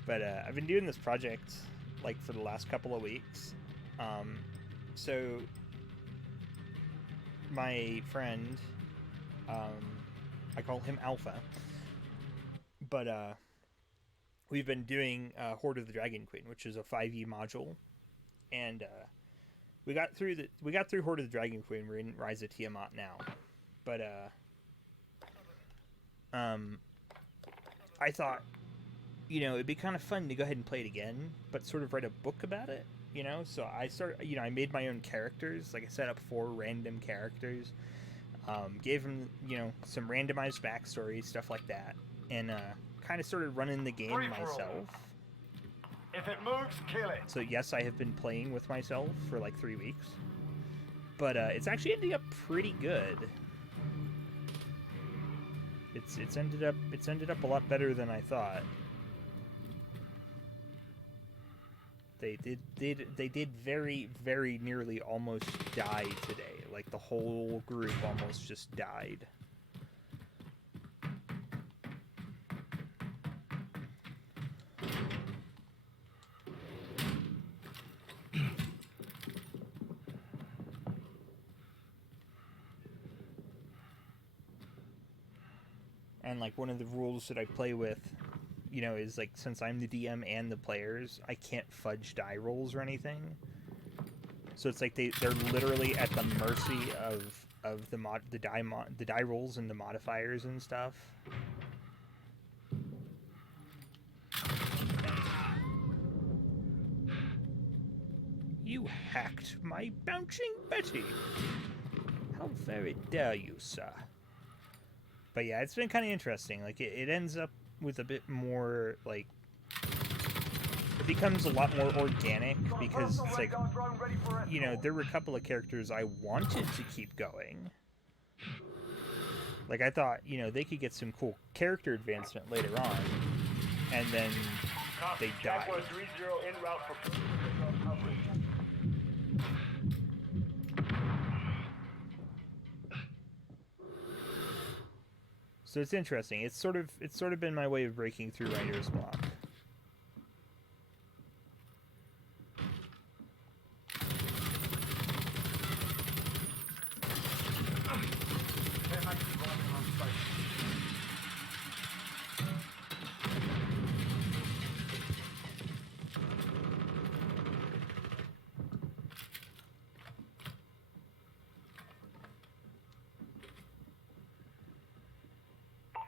But I've been doing this project like for the last couple of weeks. So my friend, I call him Alpha, but we've been doing Horde of the Dragon Queen, which is a 5e module, and we got through Horde of the Dragon Queen. We're in Rise of Tiamat now, but I thought, you know, it'd be kind of fun to go ahead and play it again, but sort of write a book about it, you know? So I made my own characters. Like, I set up 4 random characters, gave them, you know, some randomized backstory, stuff like that, and kind of started running the game myself. If it moves, kill it. So yes, I have been playing with myself for like 3 weeks, but it's actually ending up pretty good. It's ended up a lot better than I thought. They did very, very nearly almost die today. Like, the whole group almost just died. And like, one of the rules that I play with, you know, is like, since I'm the DM and the players, I can't fudge die rolls or anything. So it's like they're literally at the mercy of the die rolls and the modifiers and stuff. You hacked my bouncing Betty. How very dare you, sir? But yeah, it's been kind of interesting. Like, it ends up with a bit more, like, it becomes a lot more organic, because it's like, you know, there were a couple of characters I wanted to keep going. Like, I thought, you know, they could get some cool character advancement later on, and then they died. En route for coverage. So it's interesting. It's sort of been my way of breaking through writer's block.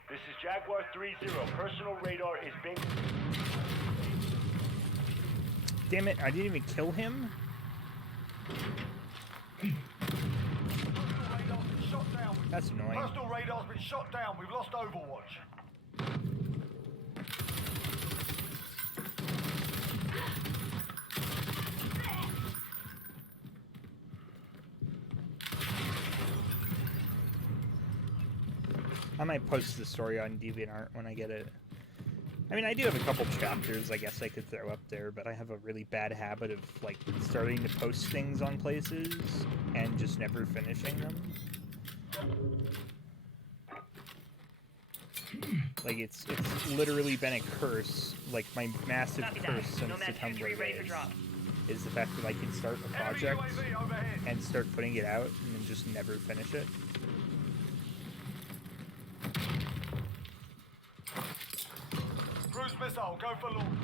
This is Jaguar 3-0. Personal radar is being... Damn it, I didn't even kill him? That's annoying. Personal radar's been shot down. We've lost Overwatch. I might post the story on DeviantArt when I get it. I mean, I do have a couple chapters I guess I could throw up there, but I have a really bad habit of, like, starting to post things on places and just never finishing them. Like, it's literally been a curse, like, my massive Copy curse that. since Nomad the Tumblr 2-3 ready for days. drop. is the fact that I can start a project and start putting it out and then just never finish it. Cruise missile, go for launch.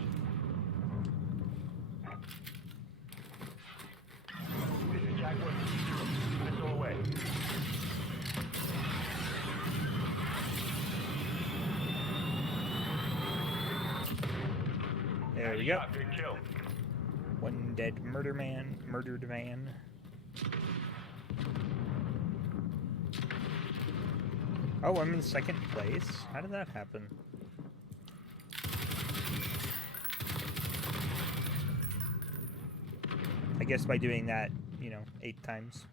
This is Jack 1. Missile away. There we go. Shot, good kill. One dead murdered man. Oh, I'm in second place? How did that happen? I guess by doing that, 8 times.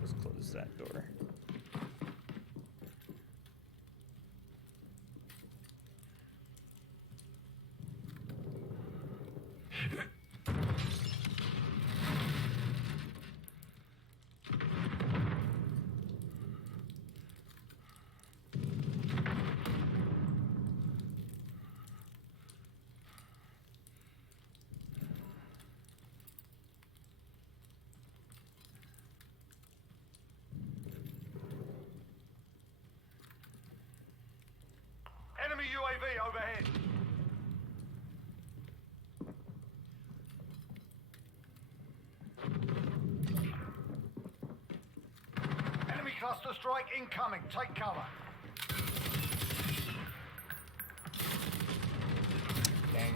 Just close that door. Enemy UAV overhead. Enemy cluster strike incoming. Take cover. Dang.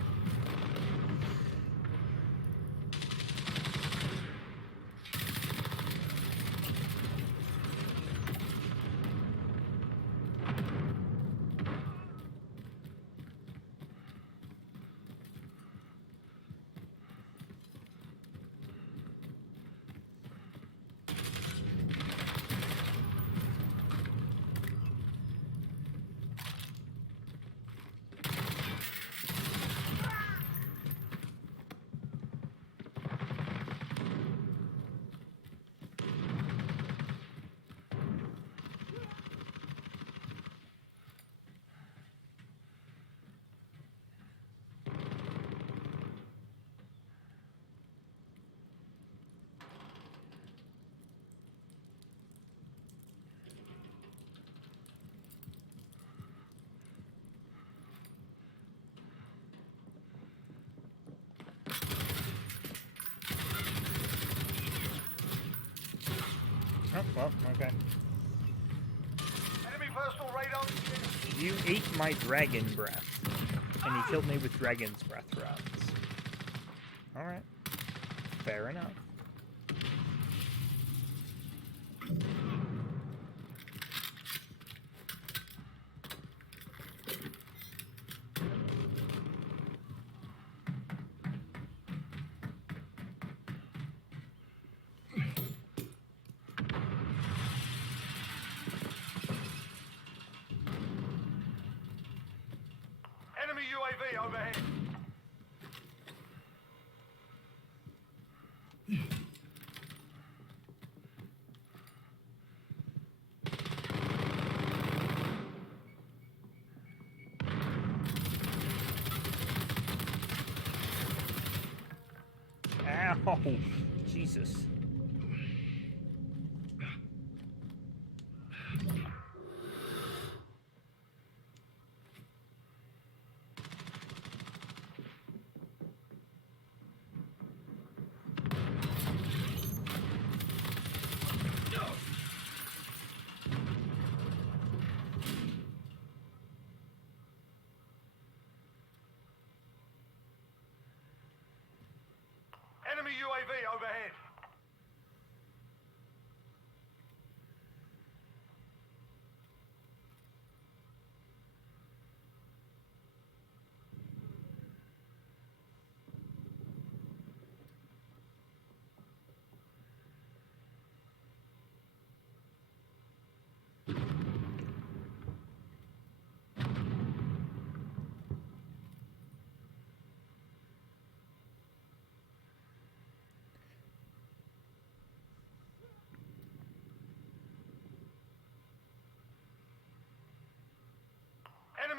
Oh, well, okay. Enemy personal radar. You ate my dragon breath, and you killed me with dragon's breath rounds. Alright. Fair enough. Enemy UAV overhead. Ow! Jesus. Enemy UAV overhead.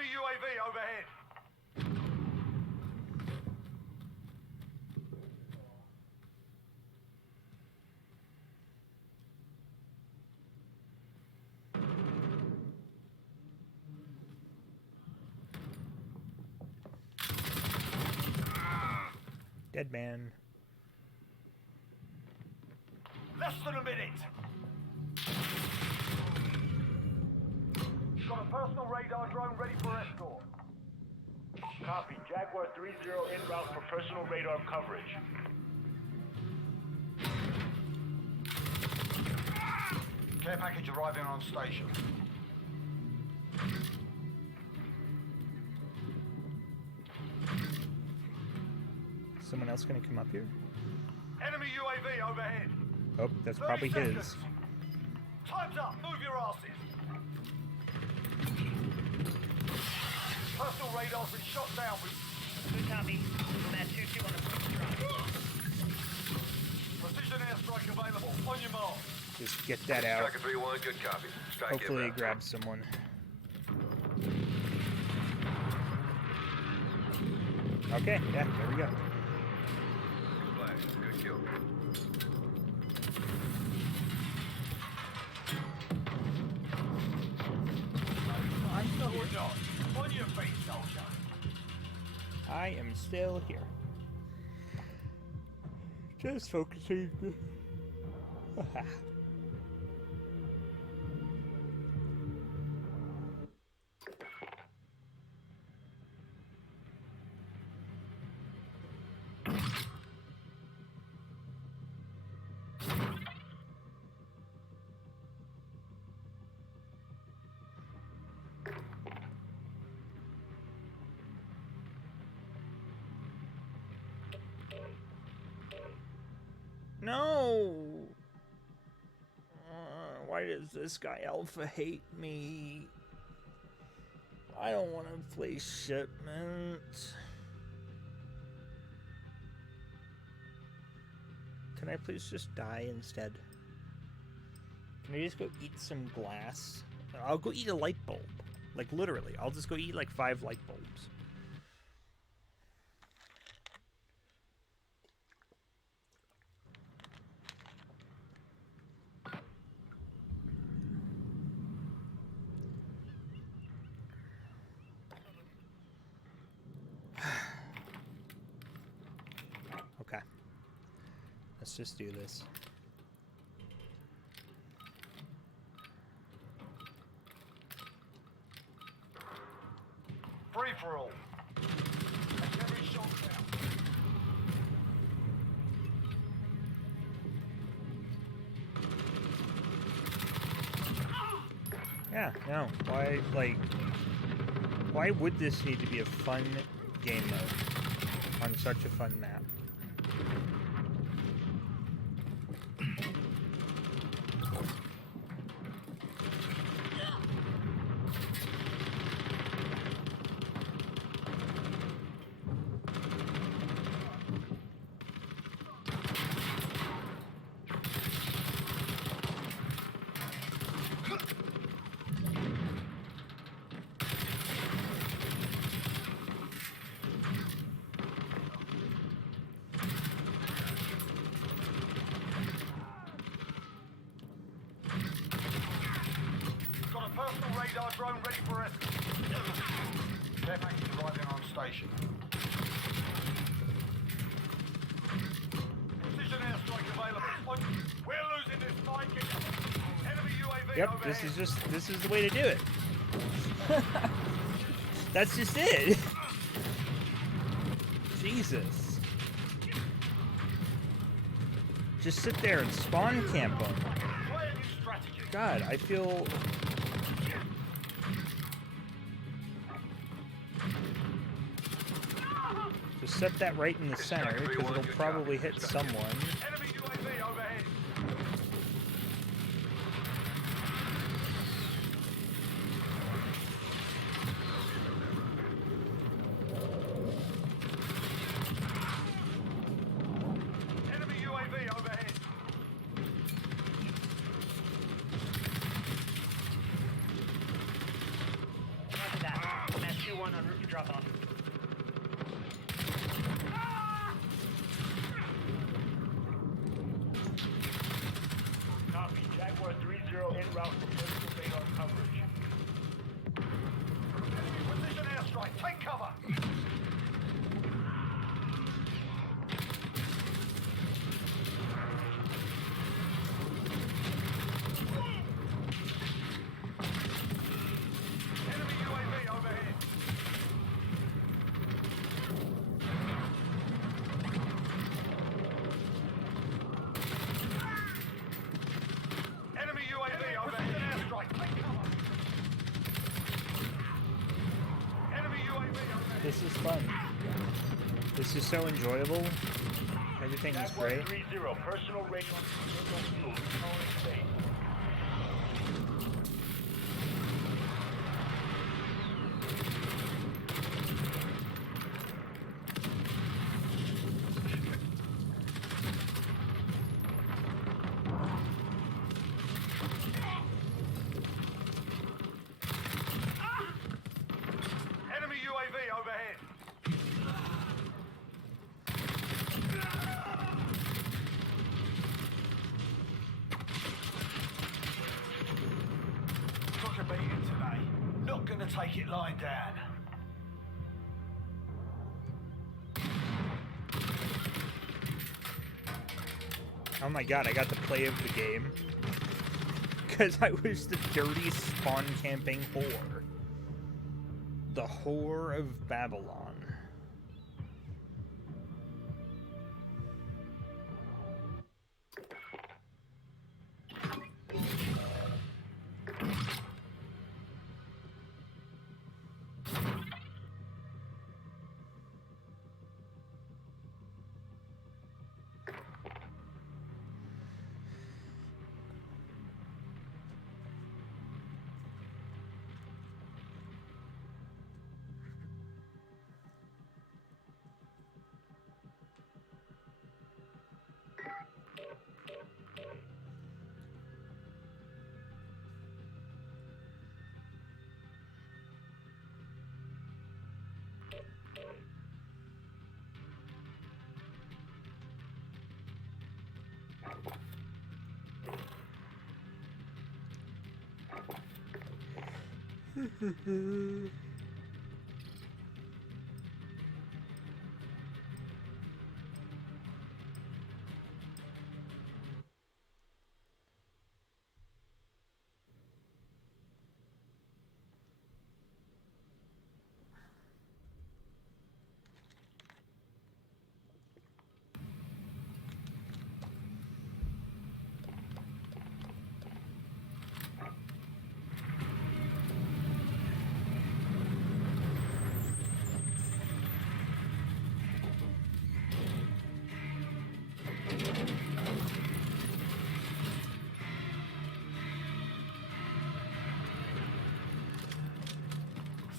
Enemy UAV overhead. Dead man. Less than a minute. Got a personal radar drone ready for escort. Copy. Jaguar 3-0 en route for personal radar coverage. Care package arriving on station. Someone else gonna come up here? Enemy UAV overhead. Oh, that's 30 probably seconds. his. Time's up. Move your asses. Personal radar's been shot down with Good copy. Nomad 2-2 on the first drop. precision airstrike available. On your mark. Just get that out. Striker 3-1, good copy. Strike Hopefully it inbound. grabs someone. Okay, yeah, there we go. Flash, good kill. Or not. On your feet, soldier. I am still here. Just focusing. No! Why does this guy Alpha hate me? I don't want to play shipment. Can I please just die instead? Can I just go eat some glass? I'll go eat a light bulb. Like literally, I'll just go eat like 5 light bulbs. Okay. Let's just do this. Free for all. Every shot down. Yeah, no. Why, like, why would this need to be a fun game mode on such a fun map? Got a personal radar drone ready for escort. Care package arriving on station. Precision airstrike available. We're losing this fight. Enemy UAV Yep, overhead. this is the way to do it. That's just it. Jesus. Just sit there and spawn camp them. Play a new strategy. God, I feel... Just set that right in the center, because it'll probably hit someone. Enemy UAV overhead. Enemy UAV overhead. After that, Nomad is fun. This is so enjoyable. Everything is great. 30, personal radar fuel, space. Enemy UAV overhead. Took a beating today. Not gonna take it lying down. Oh my god, I got the play of the game. Because I was the dirty spawn camping whore. The whore of Babylon.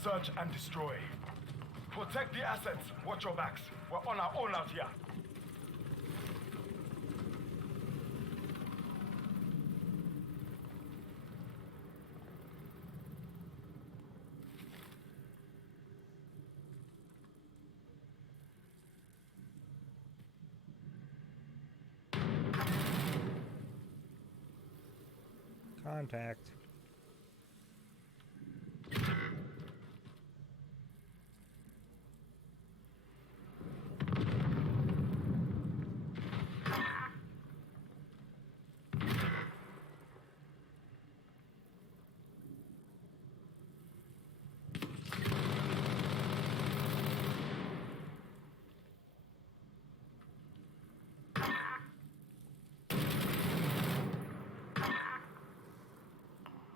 Search and destroy. Protect the assets. Watch your backs. We're on our own out here. Contact.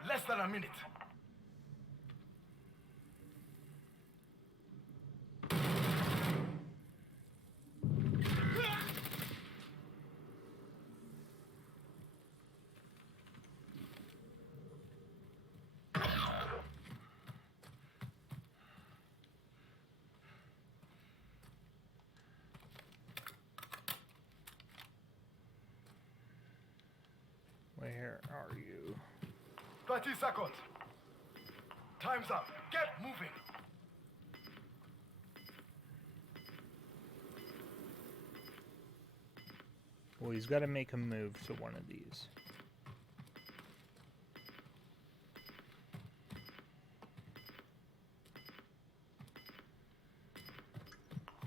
Less than a minute. Where are you? 30 seconds. Time's up. Get moving. Well, he's got to make a move to one of these.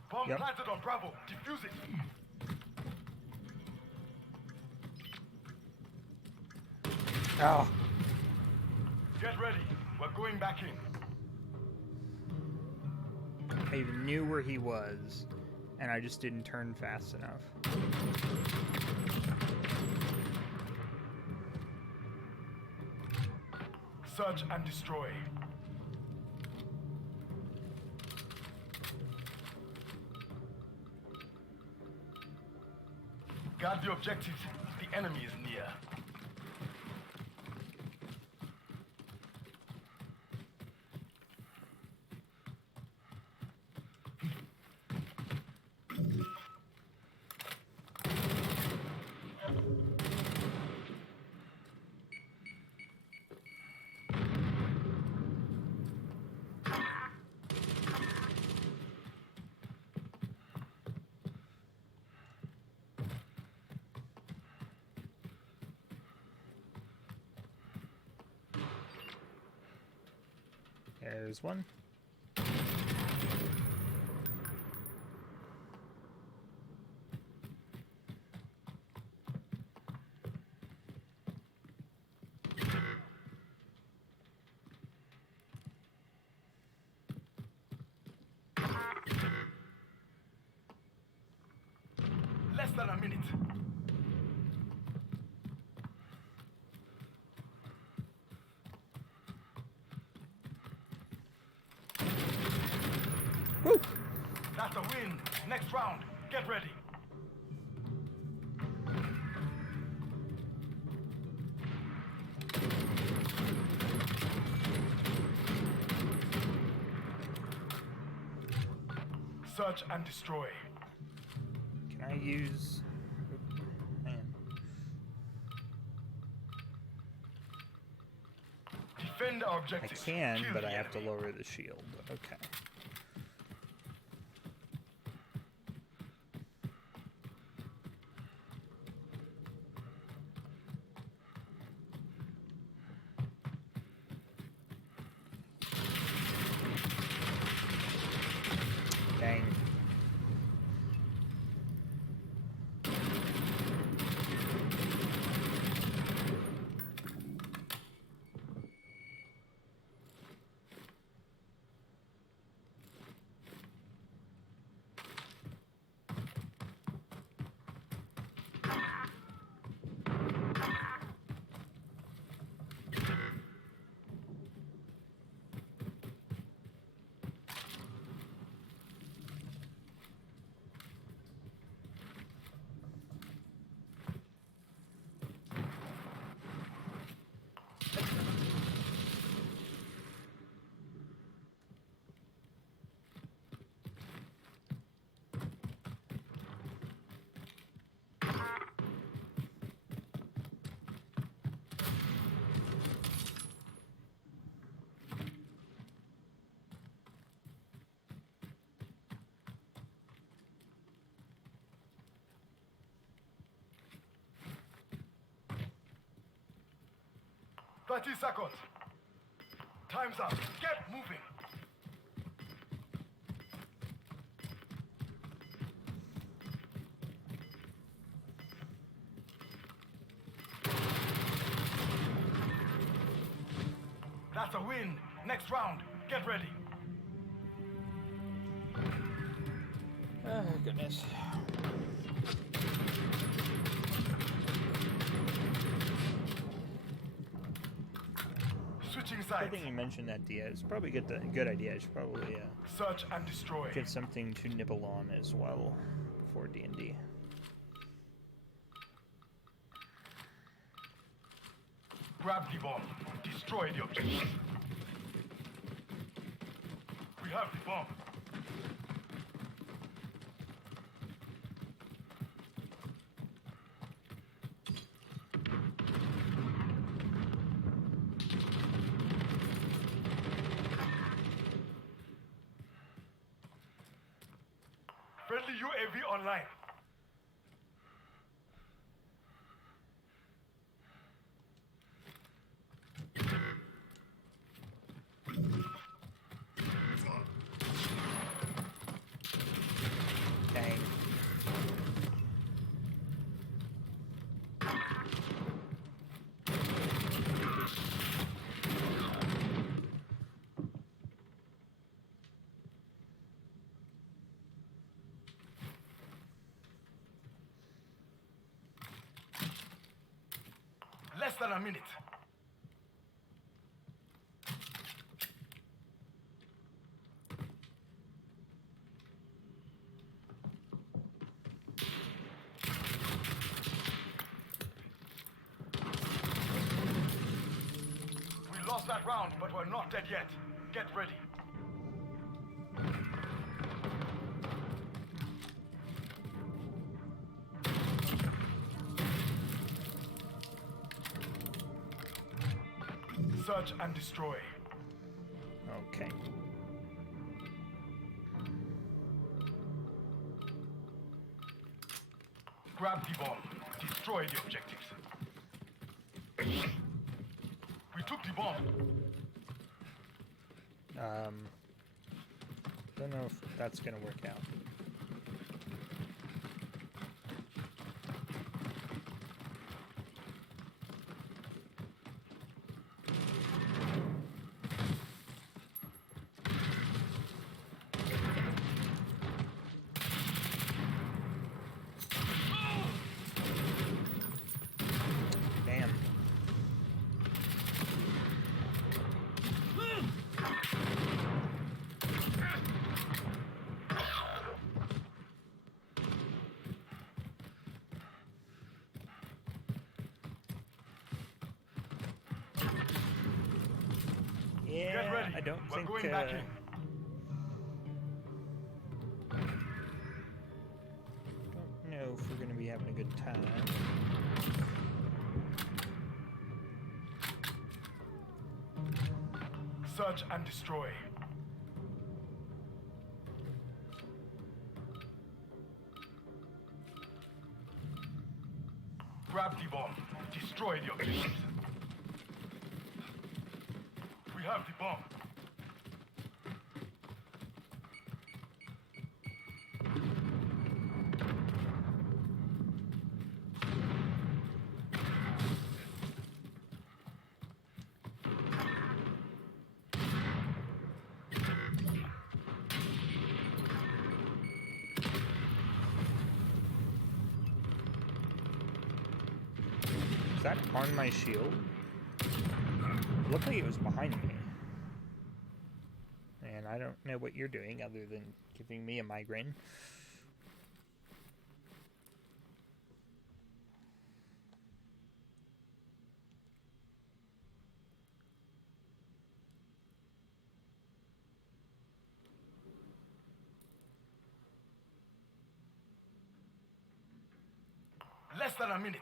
Bomb Yep. planted on Bravo. Defuse it. Oh, Get ready. We're going back in. I even knew where he was, and I just didn't turn fast enough. Search and destroy. Guard the objectives. The enemy is near. There's one. Less than a minute. Woo! That's a win. Next round. Get ready. Search and destroy. Can I use... Oop, hang on. Defend our I objectives. can, Kill but the I have to enemy. lower the shield. Okay. Dang. "30 seconds. Time's up. Get moving." That's a win. Next round. Get ready. Oh, goodness. Switching I sides. think you mentioned that, Dia. It's probably good idea. I should probably Search and destroy. get something to nibble on as well before D&D. Grab the bomb. Destroy the objective. We have the bomb. Friendly UAV online. Dang. Less than a minute. that round, but we're not dead yet. Get ready. Search and destroy. Okay. Grab the bomb. Destroy the objectives. We took the bomb. Don't know if that's gonna work out. Damn. Yeah, Get ready. I don't We're think going back in. don't know if we're gonna be having a good time. Search and destroy. Grab the bomb. Destroy the objectives. We have the bomb. Is that on my shield? Looked like it was behind me. And I don't know what you're doing other than giving me a migraine. Less than a minute.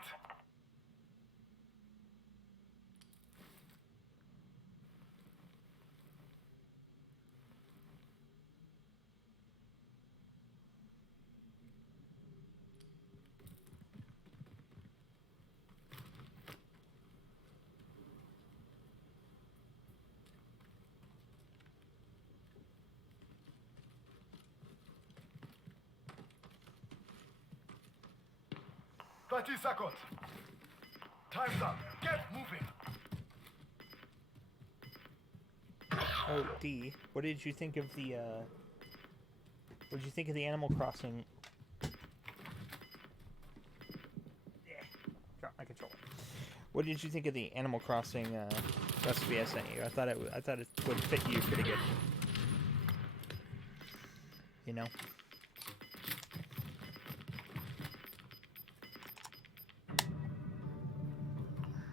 "30 seconds. Time's up. Get moving." Oh, D, what did you think of the, what did you think of the Animal Crossing? Drop my controller. What did you think of the Animal Crossing, recipe I sent you? I thought it would fit you pretty good. You know?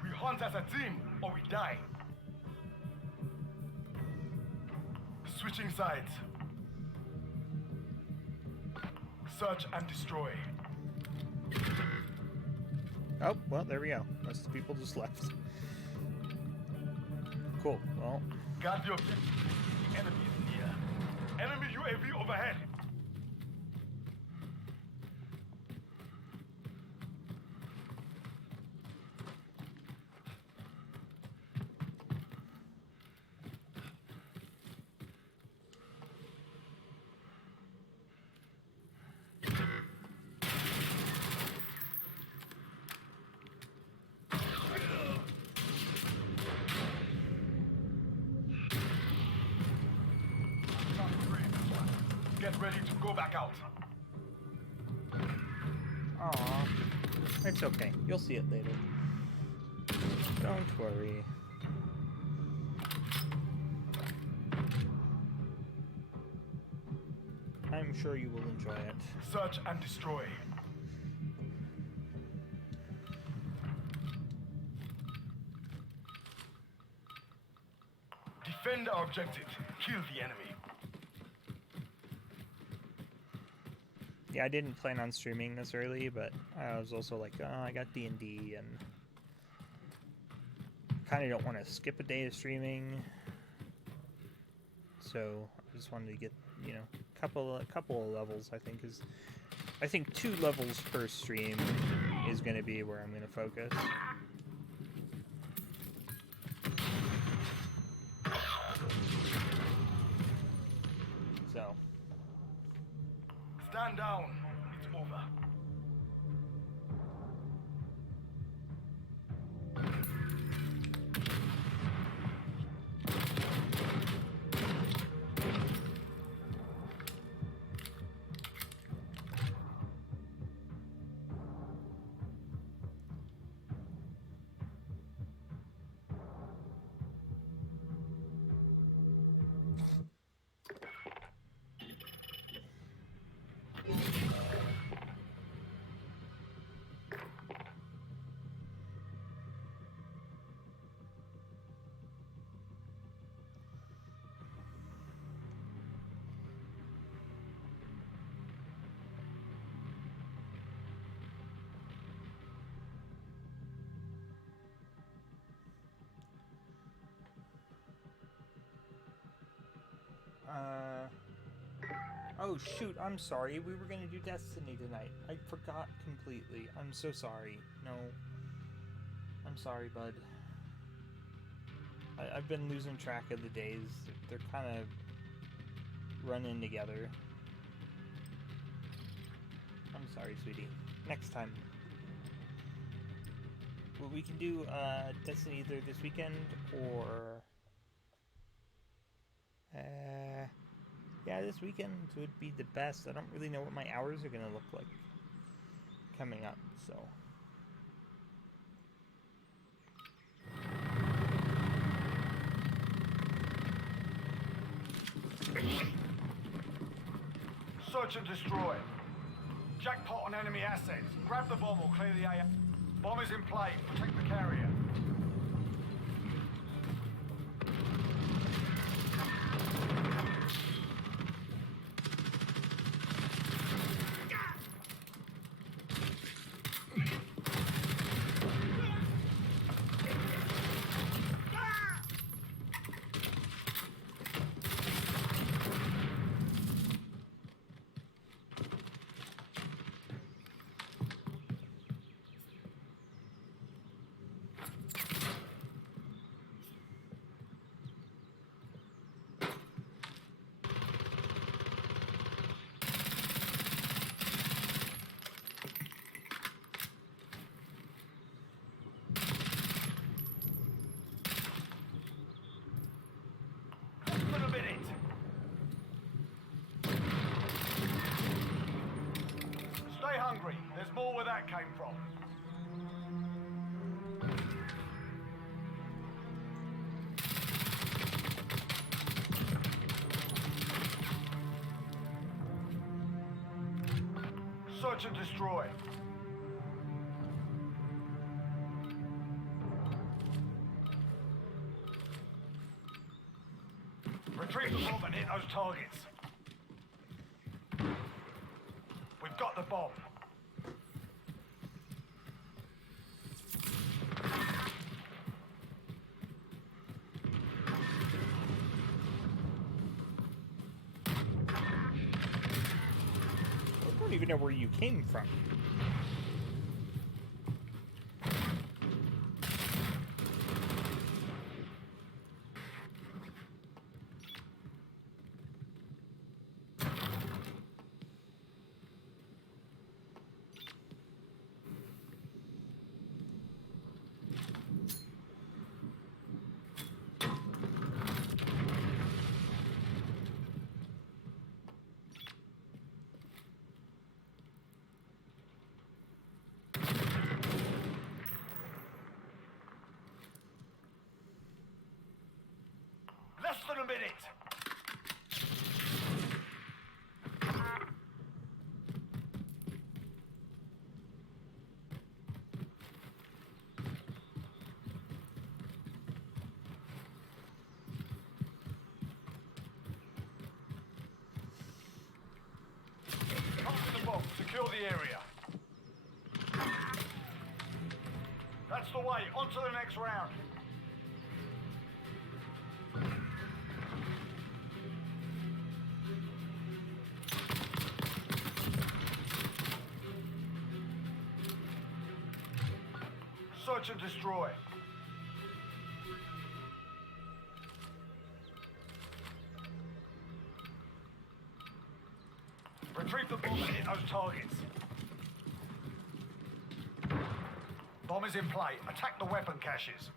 We hunt as a team, or we die. Switching sides. Search and destroy. Oh, well, there we go. Most of the people just left. Cool. Well, Guard the objective. The enemy is near. Enemy UAV overhead. Get ready to go back out. aw, it's okay. You'll see it later. Don't worry. I'm sure you will enjoy it. Search and destroy. Defend our objective. Kill the enemy. Yeah, I didn't plan on streaming this early, but I was also like, oh, I got D&D, and kind of don't want to skip a day of streaming. So I just wanted to get, you know, a couple of levels. I think 2 levels per stream is going to be where I'm going to focus. So. Stand down. It's over. Oh shoot, I'm sorry. We were gonna do Destiny tonight. I forgot completely. I'm so sorry. No. I'm sorry, bud. I've been losing track of the days. They're kind of running together. I'm sorry, sweetie. Next time. Well, we can do Destiny either this weekend or... yeah, this weekend would be the best. I don't really know what my hours are going to look like coming up, so... Search and destroy. Jackpot on enemy assets. Grab the bomb or clear the AO. Bomb is in play. Protect the carrier. Stay hungry. There's more where that came from. Search and destroy. Retrieve the bomb and hit those targets. We've got the bomb. I don't even know where you came from. Less than a minute. underway. On to the next round. Search and destroy. Retrieve the bomb and hit those targets. Bomb is in play. Attack the weapon caches.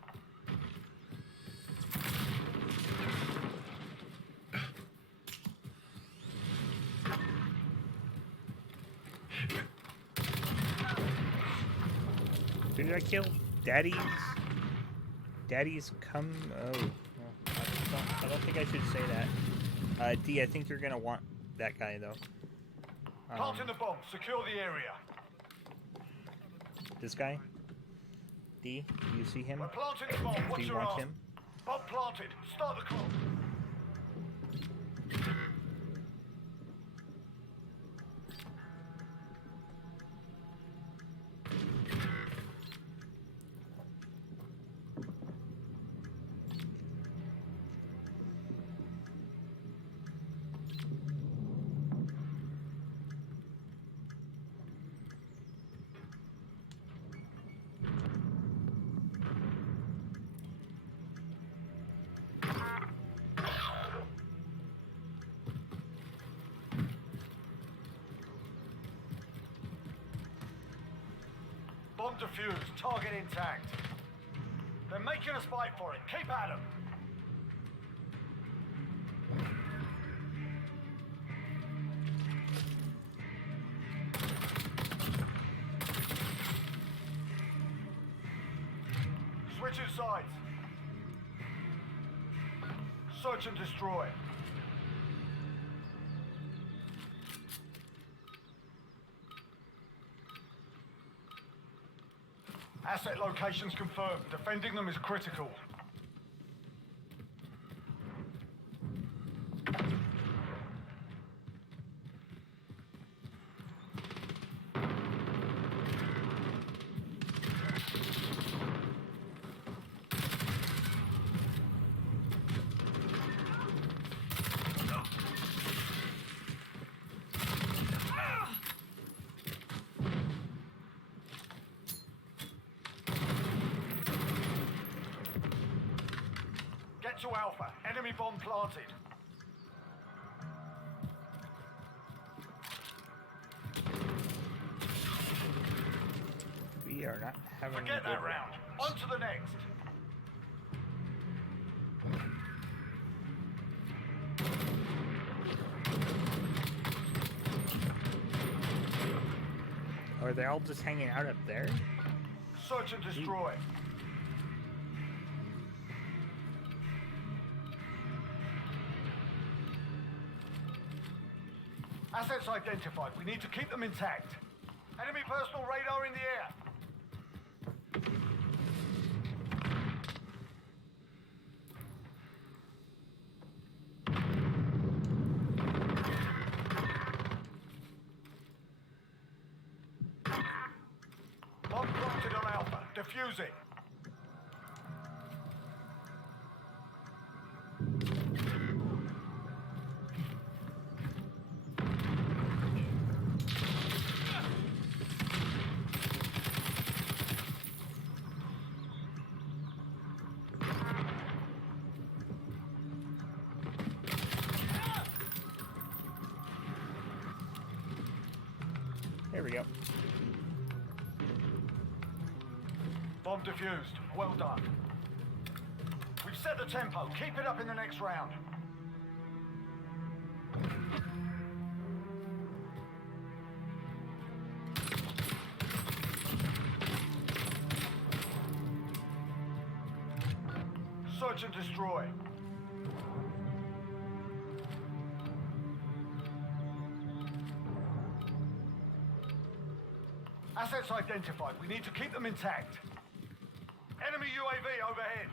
Who did I kill? Daddy's come. Oh, well, I don't think I should say that. D, I think you're gonna want that guy though. Planting the bomb. Secure the area. This guy. D, do you see him? We're planting the bomb. Do What's you your want arm? him? Bomb planted. Start the clock. Bomb defused. Target intact. They're making us fight for it. Keep at 'em. Switching sides. Search and destroy. Asset locations confirmed. Defending them is critical. Get to Alpha. Enemy bomb planted. We are not having. Forget a good that round. On to the next. Are they all just hanging out up there? Search and destroy. Assets identified. We need to keep them intact. Enemy personal radar in the air. Bomb planted on Alpha. Defusing. There we go. Bomb defused. Well done. We've set the tempo. Keep it up in the next round. Search and destroy. Assets identified. We need to keep them intact. Enemy UAV overhead.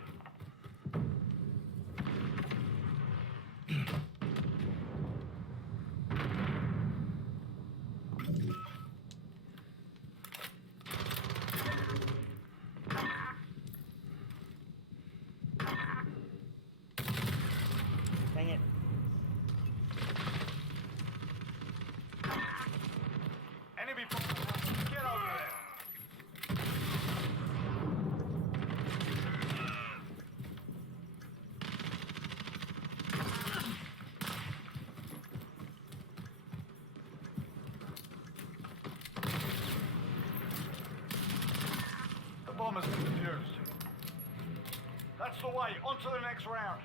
bomb has been defused. That's the way. On to the next round.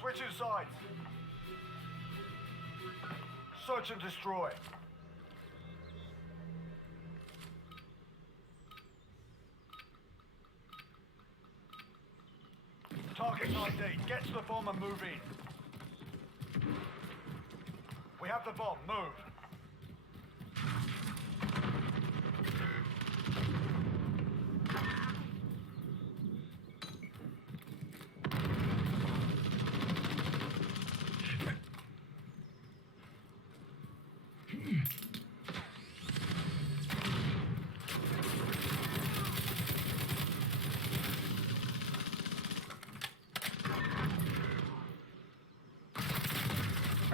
Switching sides. Search and destroy. Target ID. Get to the bomb and move in. We have the bomb. Move.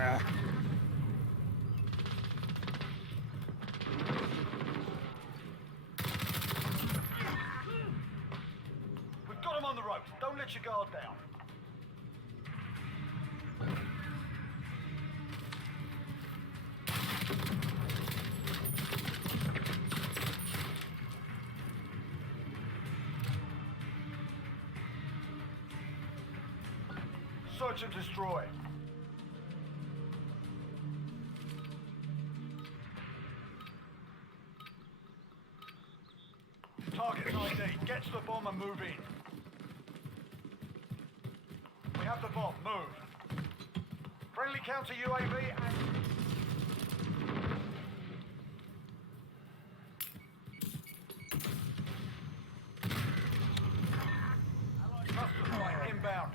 Ah. We've got him on the ropes. Don't let your guard down. Search and destroy. Target ID. Get to the bomb and move in. We have the bomb. Move. Friendly counter UAV and... Cluster strike inbound.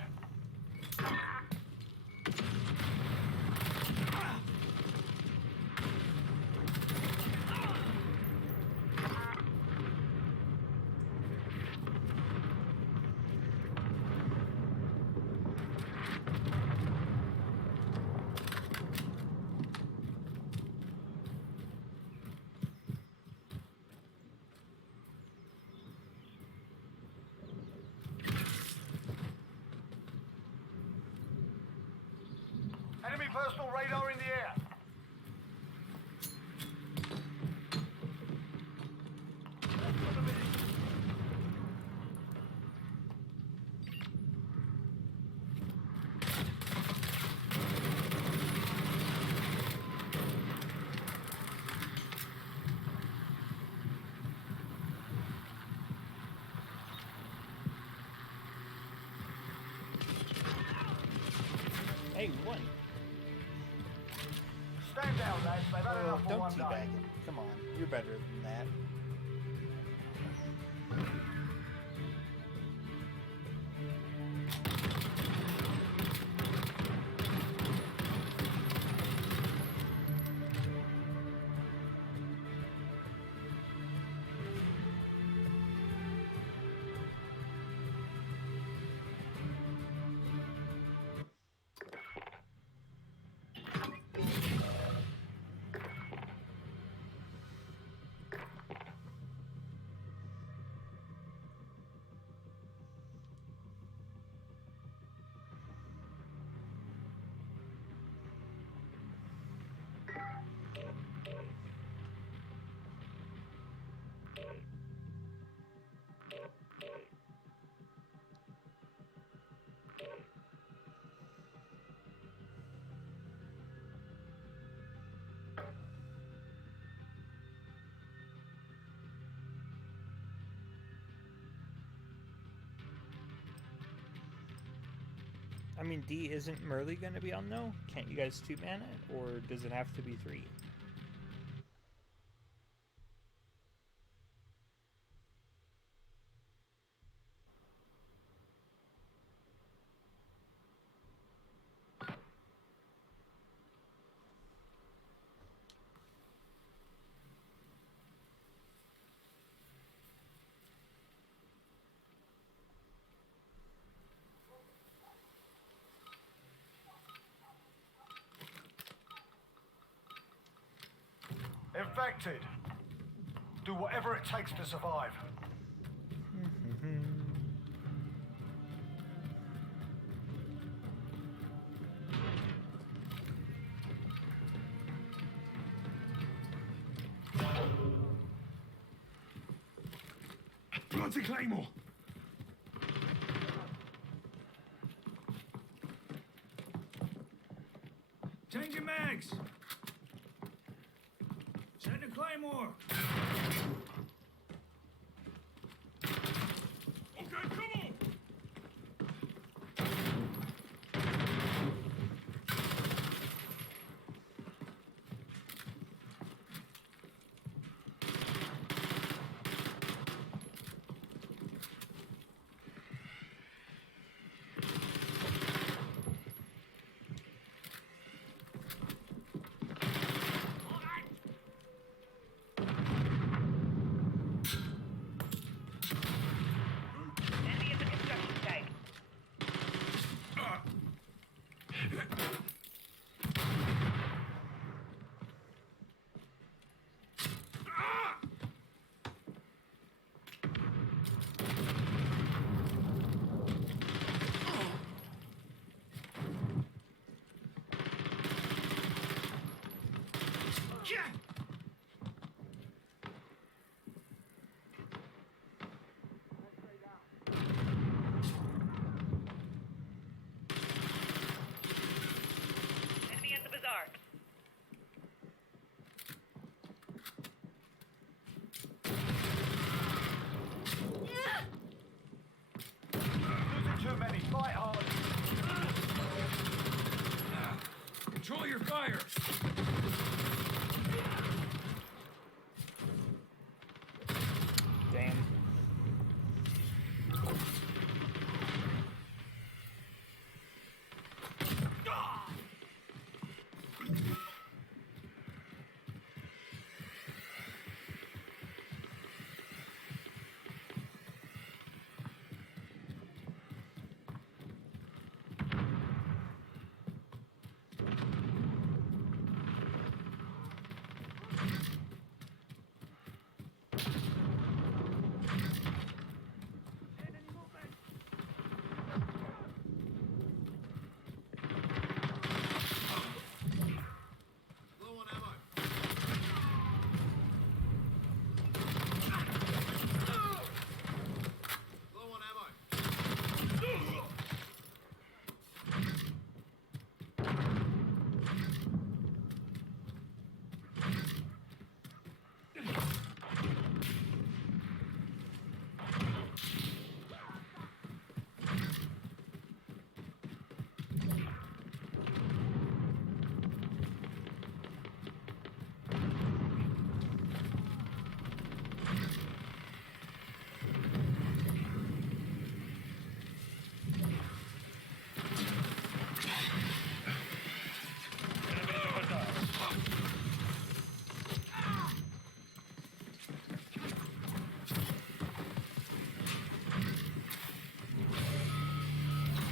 Enemy personal radar in the air. Hey, we won. Stand down, lads. They've had Oh, enough for don't one teabag day. him. Come on, you're better than that. I mean, D, isn't Merle going to be on, though? Can't you guys two-man it? Or does it have to be three? Infected. Do whatever it takes to survive. Bronte Claymore! Changing mags! Setting a Claymore! Okay, come on! Enemy at the construction site. Enemy at the bazaar. Losing too many. Fight hard. Control your fire! Damn.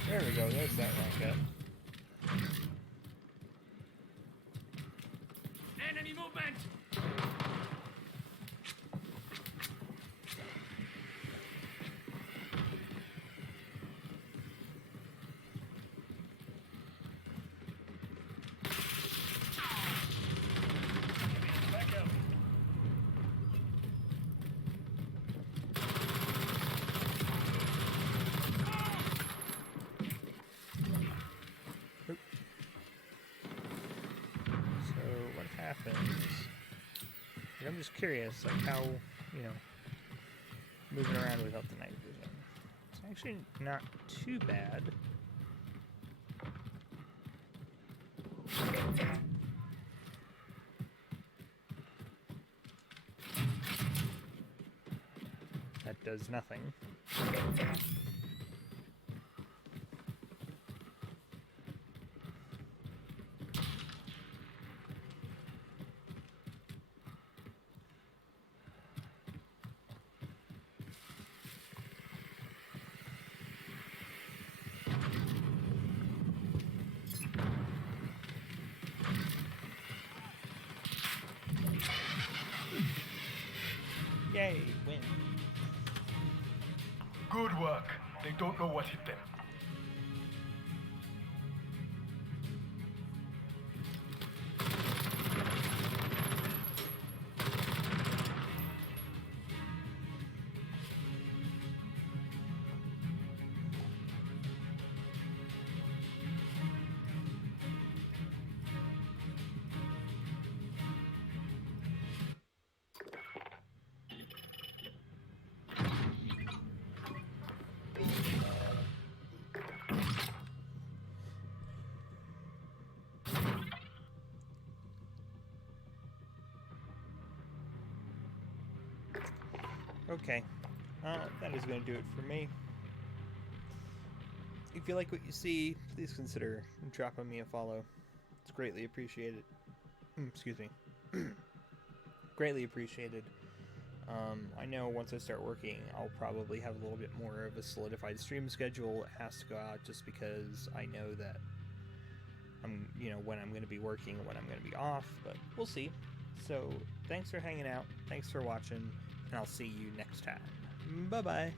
There we go, there's that rocket. Enemy movement! So what happens? I'm just curious, like how, you know, moving around without the night vision. It's actually not too bad. That does nothing. Yay, win. Good work. They don't know what hit them. Okay. That is going to do it for me. If you like what you see, please consider dropping me a follow. It's greatly appreciated. Excuse me. Greatly appreciated. I know once I start working, I'll probably have a little bit more of a solidified stream schedule. It has to go out just because I know that when I'm going to be working and when I'm going to be off, but we'll see. So, thanks for hanging out, thanks for watching, and I'll see you next time. Bye-bye.